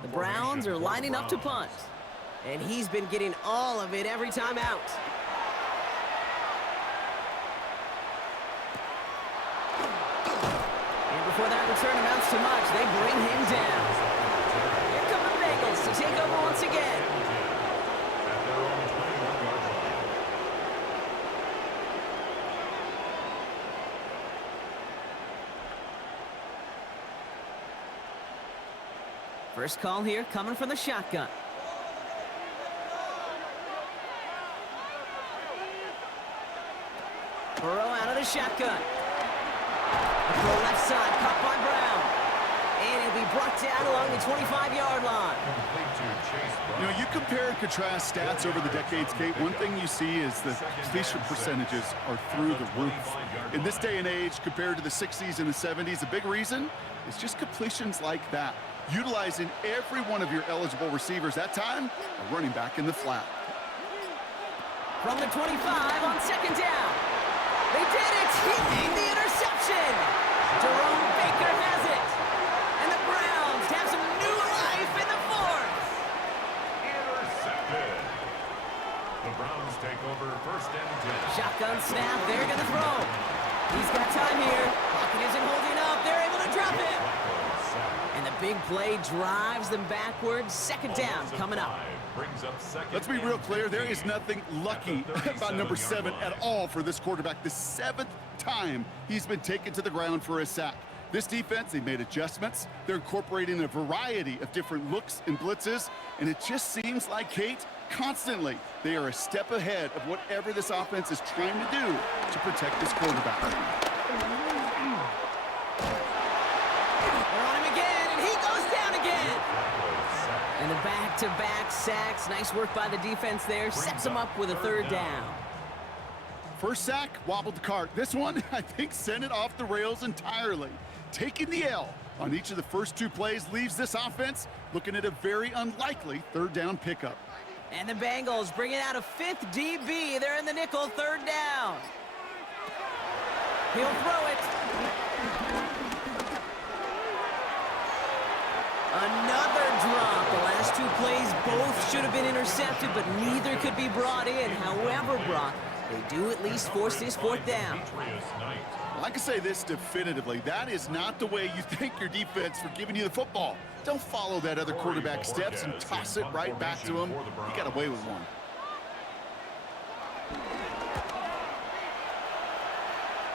The Browns are lining up to punt. And he's been getting all of it every time out. And before that return amounts to much, they bring him down. Here come the Bengals to take over once again. First call here coming from the shotgun. Burrow out of the shotgun. The throw left side, caught by Brown. And it'll be brought down along the 25-yard line. You know, you compare and contrast stats over the decades, Kate. One thing you see is the completion percentages are through the roof. In this day and age, compared to the 60s and the 70s, the big reason is just completions like that. Utilizing every one of your eligible receivers. That time, a running back in the flat. From the 25 on second down. They did it! He made the interception! Jerome Baker has it! And the Browns have some new life in the fourth! Intercepted. The Browns take over first and 10. Shotgun snap, they're gonna throw. He's got time here. Pocket isn't holding up, they're able to drop it! And the big play drives them backwards. Second down coming up. Let's be real clear. There is nothing lucky about number 7 at all for this quarterback. The 7th time he's been taken to the ground for a sack. This defense, they made adjustments. They're incorporating a variety of different looks and blitzes. And it just seems like, Kate, constantly they are a step ahead of whatever this offense is trying to do to protect this quarterback. And the back-to-back sacks. Nice work by the defense there. Sets them up with a third down. First sack, wobbled the cart. This one, I think, sent it off the rails entirely. Taking the L on each of the first 2 plays leaves this offense looking at a very unlikely third down pickup. And the Bengals bringing out a 5th DB. They're in the nickel, third down. He'll throw it. Another drop. The last 2 plays both should have been intercepted, but neither could be brought in. However, Brock, they do at least force this 4th down. Well, I can say this definitively. That is not the way you thank your defense for giving you the football. Don't follow that other quarterback steps and toss it right back to him. He got away with one.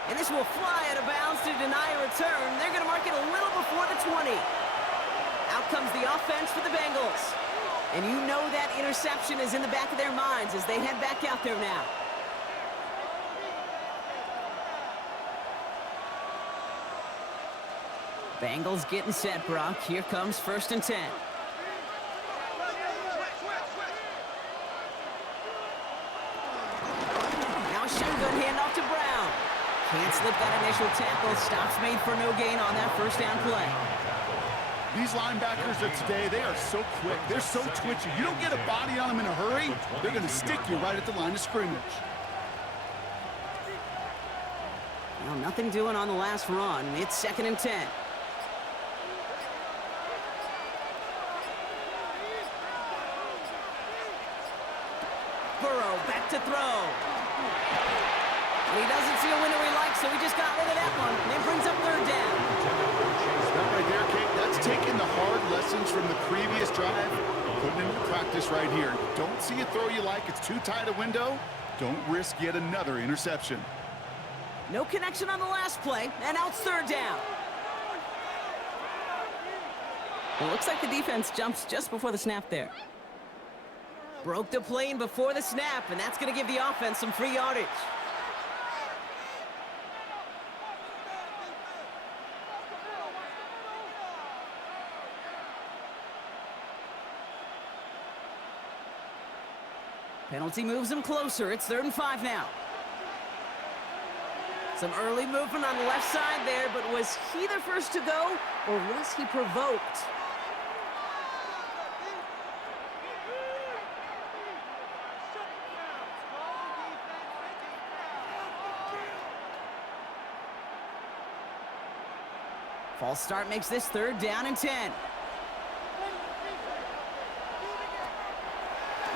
And this will fly out of bounds to deny a return. They're going to mark it a little before the 20. Out comes the offense for the Bengals. And you know that interception is in the back of their minds as they head back out there now. Bengals getting set, Brock. Here comes first and 10. Now shotgun handoff to Brown. Can't slip that initial tackle. Stops made for no gain on that first down play. These linebackers of today, they are so quick. They're so twitchy. You don't get a body on them in a hurry, they're going to stick you right at the line of scrimmage. Well, nothing doing on the last run. It's second and 10. Burrow back to throw. And he doesn't see a window he likes, so he just got rid of that one. And it brings up third down. That right there, Kate, that's taking the hard lessons from the previous drive, putting it into practice right here. Don't see a throw you like. It's too tight a window. Don't risk yet another interception. No connection on the last play, and now it's third down. It looks like the defense jumps just before the snap there. Broke the plane before the snap, and that's going to give the offense some free yardage. Penalty moves him closer. It's 3rd and 5 now. Some early movement on the left side there, but was he the first to go, or was he provoked? False start makes this 3rd down and 10.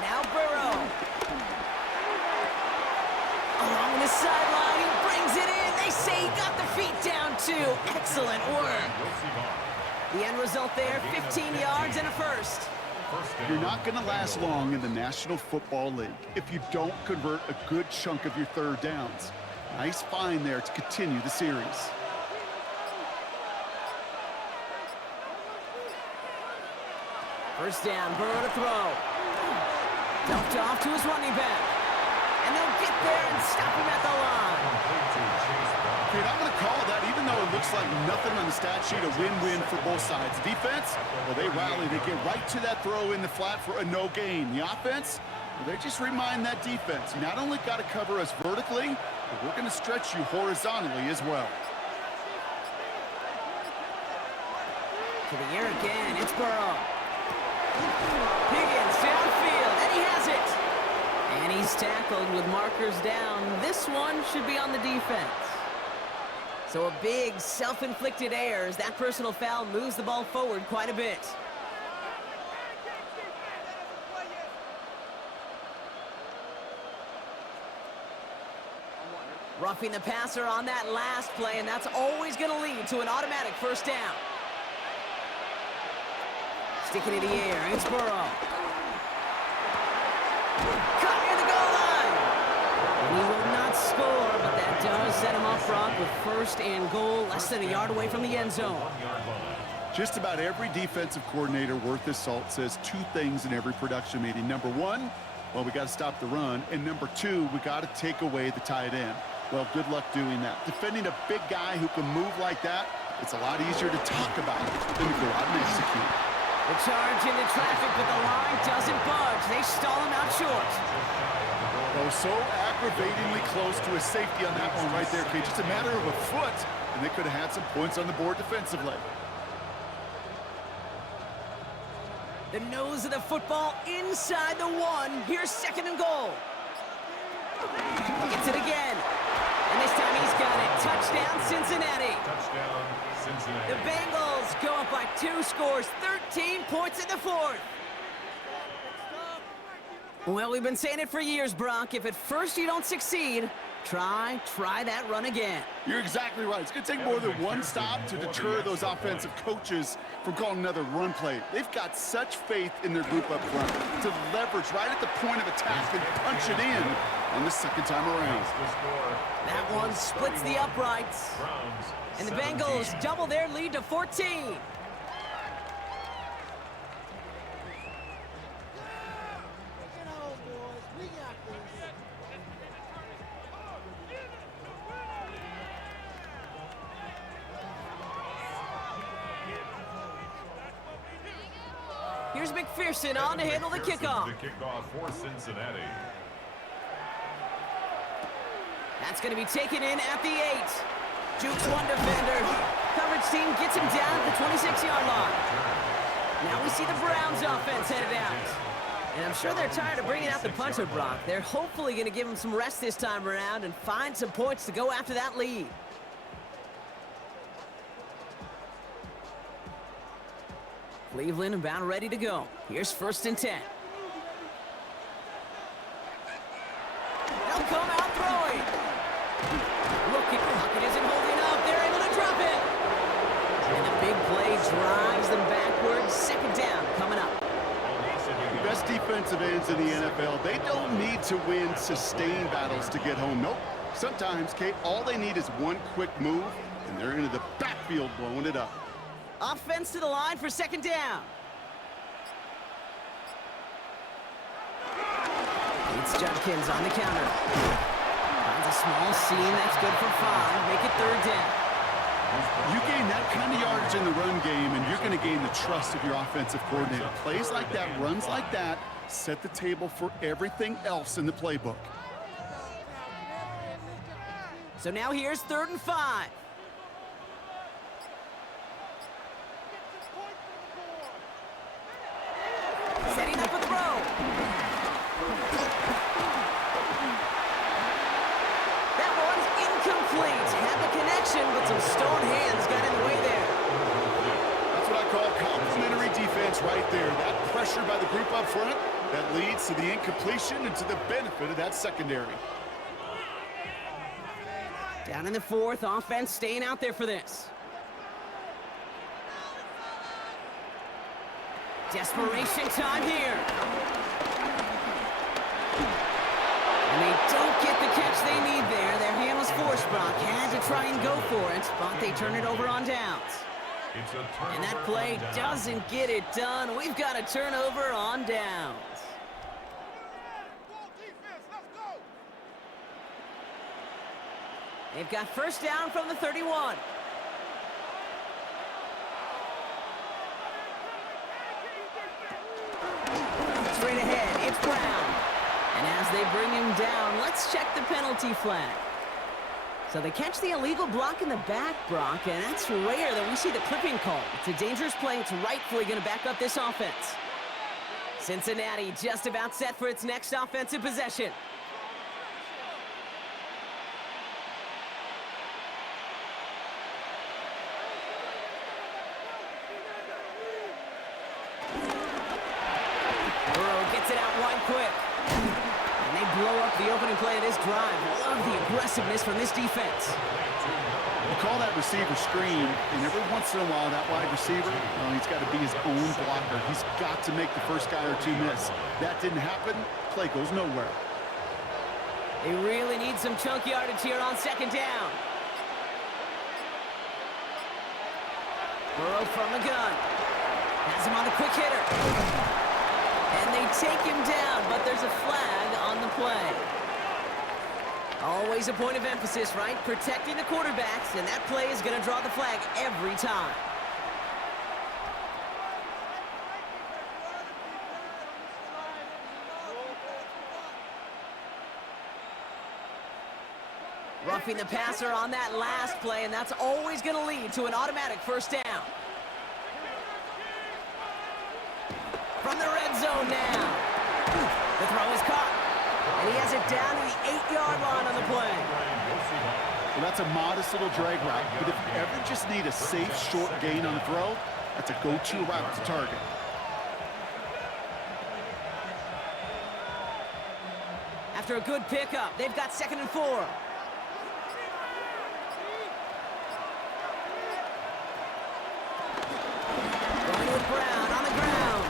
Now Burrow. Along the sideline, he brings it in. They say he got the feet down too. Excellent work. The end result there, 15 yards and a first. You're not going to last long in the National Football League if you don't convert a good chunk of your 3rd downs. Nice find there to continue the series. First down, Burrow to throw. Dumped off to his running back. And they'll get there and stop him at the line. Okay, I'm going to call that, even though it looks like nothing on the stat sheet, a win-win for both sides. Defense, well, they rally. They get right to that throw in the flat for a no gain. The offense, well, they just remind that defense, you not only got to cover us vertically, but we're going to stretch you horizontally as well. To the air again, it's Burrow. Higgins downfield, and he has it. And he's tackled with markers down. This one should be on the defense. So a big self-inflicted error as that personal foul moves the ball forward quite a bit. Roughing the passer on that last play, and that's always going to lead to an automatic first down. Sticking in the air, it's Burrow. Caught near the goal line. And he will not score, but that does set him up, Brock, with 1st and goal, less than a yard away from the end zone. Just about every defensive coordinator worth his salt says 2 things in every production meeting. Number 1, well, we got to stop the run. And number 2, we got to take away the tight end. Well, good luck doing that. Defending a big guy who can move like that, it's a lot easier to talk about than to go out and execute. The charge into traffic, but the line doesn't budge. They stall him out short. Oh, so aggravatingly close to a safety on that one right there, Kate. Just a matter of a foot, and they could have had some points on the board defensively. The nose of the football inside the 1. Here's 2nd and goal. Gets it again. And this time he's got it. Touchdown, Cincinnati. Touchdown, Cincinnati. The Bengals go up by 2 scores, 13 points in the 4th. Well, we've been saying it for years, Brock. If at first you don't succeed, try that run again. You're exactly right. It's going to take more than one stop to deter those offensive coaches from calling another run play. They've got such faith in their group up front to leverage right at the point of attack and punch it in on the 2nd time around. That one splits the uprights. And the Bengals double their lead to 14. Here's McPherson on to handle the kickoff. The kickoff for Cincinnati. That's going to be taken in at the 8. Jukes one defender. Coverage team gets him down at the 26-yard line. Now we see the Browns offense headed out. And I'm sure they're tired of bringing out the puncher, Brock. They're hopefully going to give him some rest this time around and find some points to go after that lead. Cleveland about ready to go. Here's 1st and 10. They'll come out throwing. Looking, Lockett isn't holding up. They're able to drop it. And the big play drives them backwards. 2nd down coming up. The best defensive ends in the NFL, they don't need to win sustained battles to get home. Nope. Sometimes, Kate, all they need is one quick move, and they're into the backfield blowing it up. Offense to the line for 2nd down. It's Judkins on the counter. Finds a small seam. That's good for 5. Make it 3rd down. You gain that kind of yardage in the run game, and you're going to gain the trust of your offensive coordinator. Plays like that, runs like that, set the table for everything else in the playbook. So now here's 3rd and 5. Setting up a throw. That one's incomplete. Had the connection, but some stone hands got in the way there. completion and to the benefit of that secondary. Down in the fourth, offense staying out there for this. Desperation time here. And they don't get the catch they need there. Their hand was forced. Brock had to try and go for it, but they turn it over on downs. And that play doesn't get it done. We've got a turnover on downs. They've got first down from the 31. Straight ahead, it's Brown. And as they bring him down, let's check the penalty flag. So they catch the illegal block in the back, Brock, and that's rare that we see the clipping call. It's a dangerous play. It's rightfully going to back up this offense. Cincinnati just about set for its next offensive possession. Gets it out wide quick. And they blow up the opening play of this drive. Love the aggressiveness from this defense. You call that receiver screen, and every once in a while that wide receiver, well, he's got to be his own blocker. He's got to make the first guy or two miss. That didn't happen. Play goes nowhere. They really need some chunk yardage here on second down. Burrow from the gun. Has him on the quick hitter. And they take him down, but there's a flag on the play. Always a point of emphasis, right? Protecting the quarterbacks, and that play is going to draw the flag every time. Roughing the passer on that last play, and that's always going to lead to an automatic first down. From the red zone now. The throw is caught. And he has it down to the 8-yard line on the play. Well, that's a modest little drag route, but if you ever just need a safe, short gain on the throw, that's a go-to route to target. After a good pickup, they've got 2nd and 4. Going with Brown on the ground.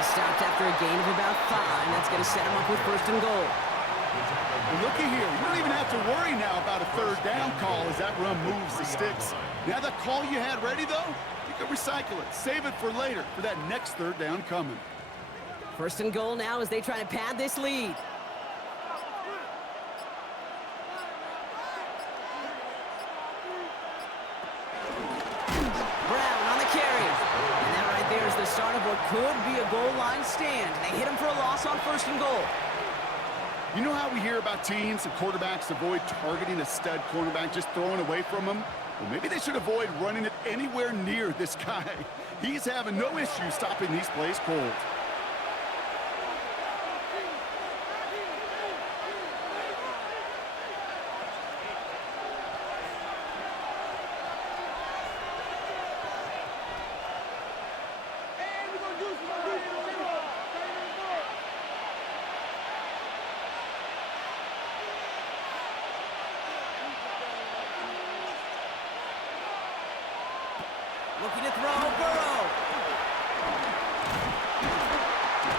Stopped after a gain of about 5. That's going to set him up with 1st and goal. Well, looky here. You don't even have to worry now about a 3rd down call as that run moves the sticks. Now that call you had ready, though, you can recycle it. Save it for later for that next 3rd down coming. 1st and goal now as they try to pad this lead. There's the start of what could be a goal line stand. They hit him for a loss on 1st and goal. You know how we hear about teams and quarterbacks avoid targeting a stud cornerback, just throwing away from him? Well, maybe they should avoid running it anywhere near this guy. He's having no issue stopping these plays cold. Looking to throw, Burrow.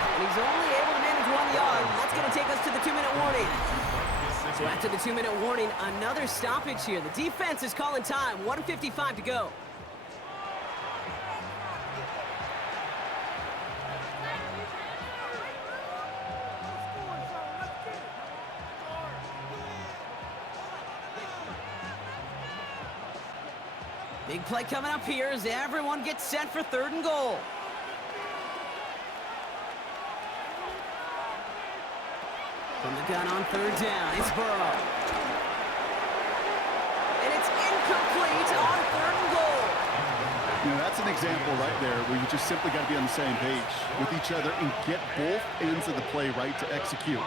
And he's only able to manage 1 yard. That's going to take us to the 2-minute warning. So after the 2-minute warning, another stoppage here. The defense is calling time. 1:55 to go. Big play coming up here as everyone gets set for 3rd and goal. From the gun on 3rd down, it's Burrow. And it's incomplete on 3rd and goal. You know, that's an example right there where you just simply got to be on the same page with each other and get both ends of the play right to execute.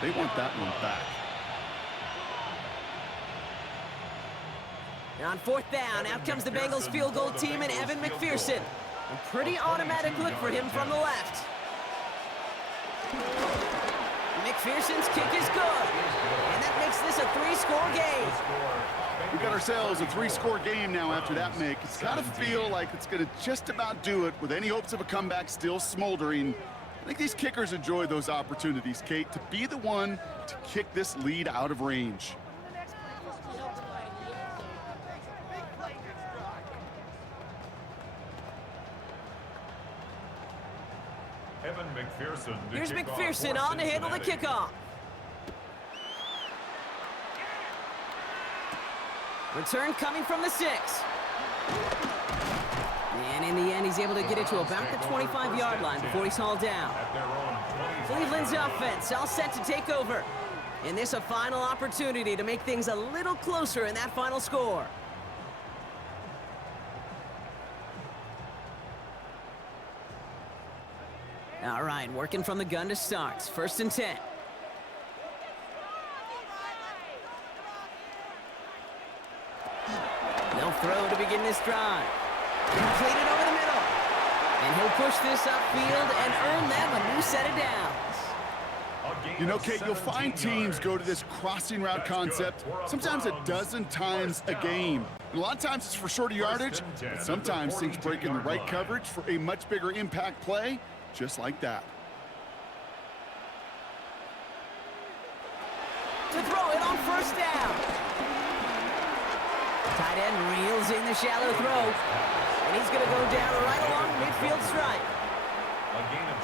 They want that one back. And on 4th down, out comes the Bengals field goal team and Evan McPherson. A pretty automatic look for him from the left. McPherson's kick is good. And that makes this a 3-score game. We got ourselves a 3-score game now after that make. It's got to feel like it's going to just about do it with any hopes of a comeback still smoldering. I think these kickers enjoy those opportunities, Kate, to be the one to kick this lead out of range. Here's McPherson on to handle the kickoff. Return coming from the 6. And in the end, he's able to get it to about the 25-yard line before he's hauled down. Cleveland's offense all set to take over. And this a final opportunity to make things a little closer in that final score. All right, working from the gun to start. 1st and 10. They'll throw to begin this drive. Completed over the middle. And he'll push this upfield and earn them a new set of downs. You know, Kate, you'll find teams go to this crossing route concept sometimes a dozen times a game. And a lot of times it's for shorter yardage, but sometimes things break in the right coverage for a much bigger impact play, just like that. To throw it on 1st down. Tight end reels in the shallow throw. And he's going to go down right along midfield stripe.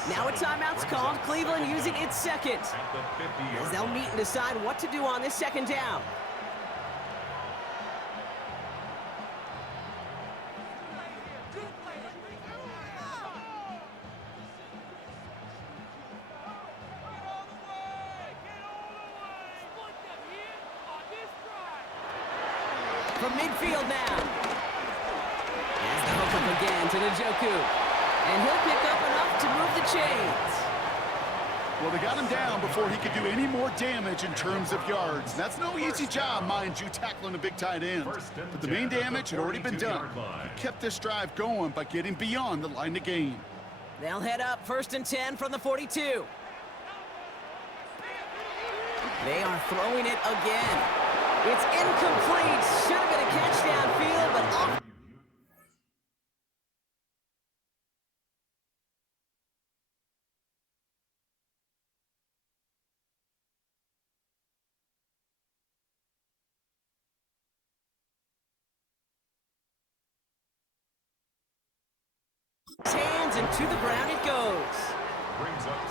Now a timeout's called. Cleveland using its 2nd. As they'll meet and decide what to do on this 2nd down. From midfield now. As the hook up again to Njoku. And he'll pick up enough to move the chains. Well, they got him down before he could do any more damage in terms of yards. That's no easy job, mind you, tackling a big tight end. But the main damage had already been done. He kept this drive going by getting beyond the line of gain. They'll head up 1st and 10 from the 42. They are throwing it again. It's incomplete. Should have been a catch downfield, but off. Hands and to the ground it goes.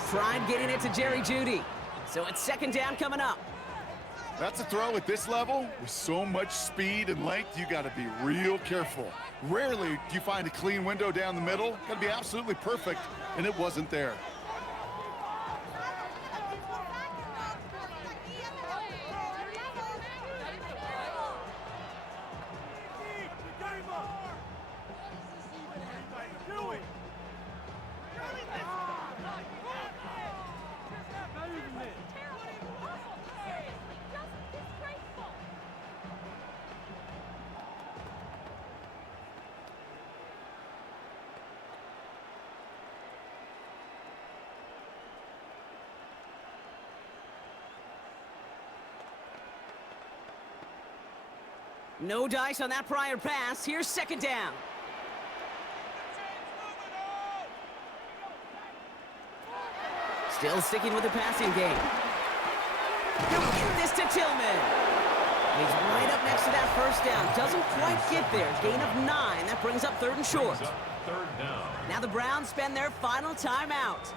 Pride getting it to Jerry Jeudy. So it's 2nd down coming up. That's a throw at this level. With so much speed and length, you got to be real careful. Rarely do you find a clean window down the middle. Got to be absolutely perfect, and it wasn't there. No dice on that prior pass. Here's 2nd down. Still sticking with the passing game. He'll get this to Tillman. He's right up next to that 1st down. Doesn't quite get there. Gain of 9. That brings up 3rd and short. Now the Browns spend their final timeout.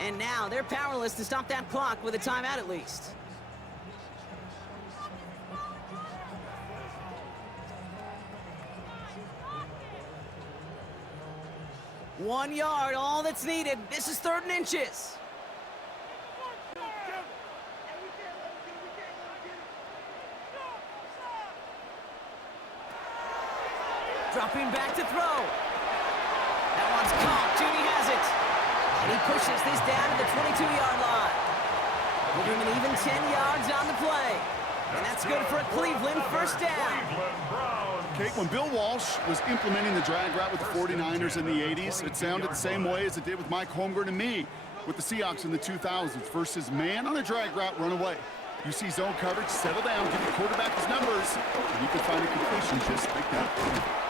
And now they're powerless to stop that clock with a timeout at least. One yard, all that's needed. This is 3rd and inches. Dropping back to throw. That one's caught. Jeudy has it. And he pushes this down to the 22-yard line. Giving him an even 10 yards on the play. And that's good for a Cleveland 1st down. Kate, when Bill Walsh was implementing the drag route with the 49ers in the 80s, it sounded the same way as it did with Mike Holmgren and me. with the Seahawks in the 2000s versus man on a drag route runaway. You see zone coverage, settle down, give the quarterback his numbers, and you can find a completion just like that.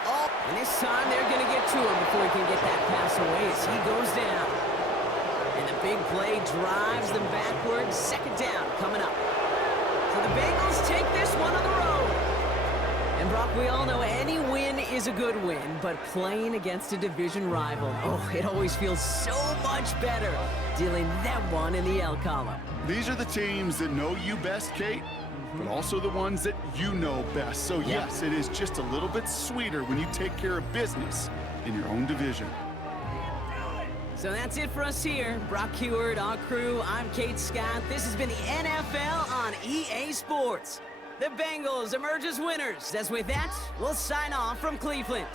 Oh, and this time they're going to get to him before he can get that pass away as he goes down. And the big play drives them backwards. Second down coming up. So the Bengals take this one on the road. And Brock, we all know any win is a good win, but playing against a division rival, oh, it always feels so much better dealing that one in the L column. These are the teams that know you best, Kate, but also the ones that you know best. So yes, it is just a little bit sweeter when you take care of business in your own division. So that's it for us here. Brock Heward, our crew, I'm Kate Scott. This has been the NFL on EA Sports. The Bengals emerge as winners. As with that, we'll sign off from Cleveland.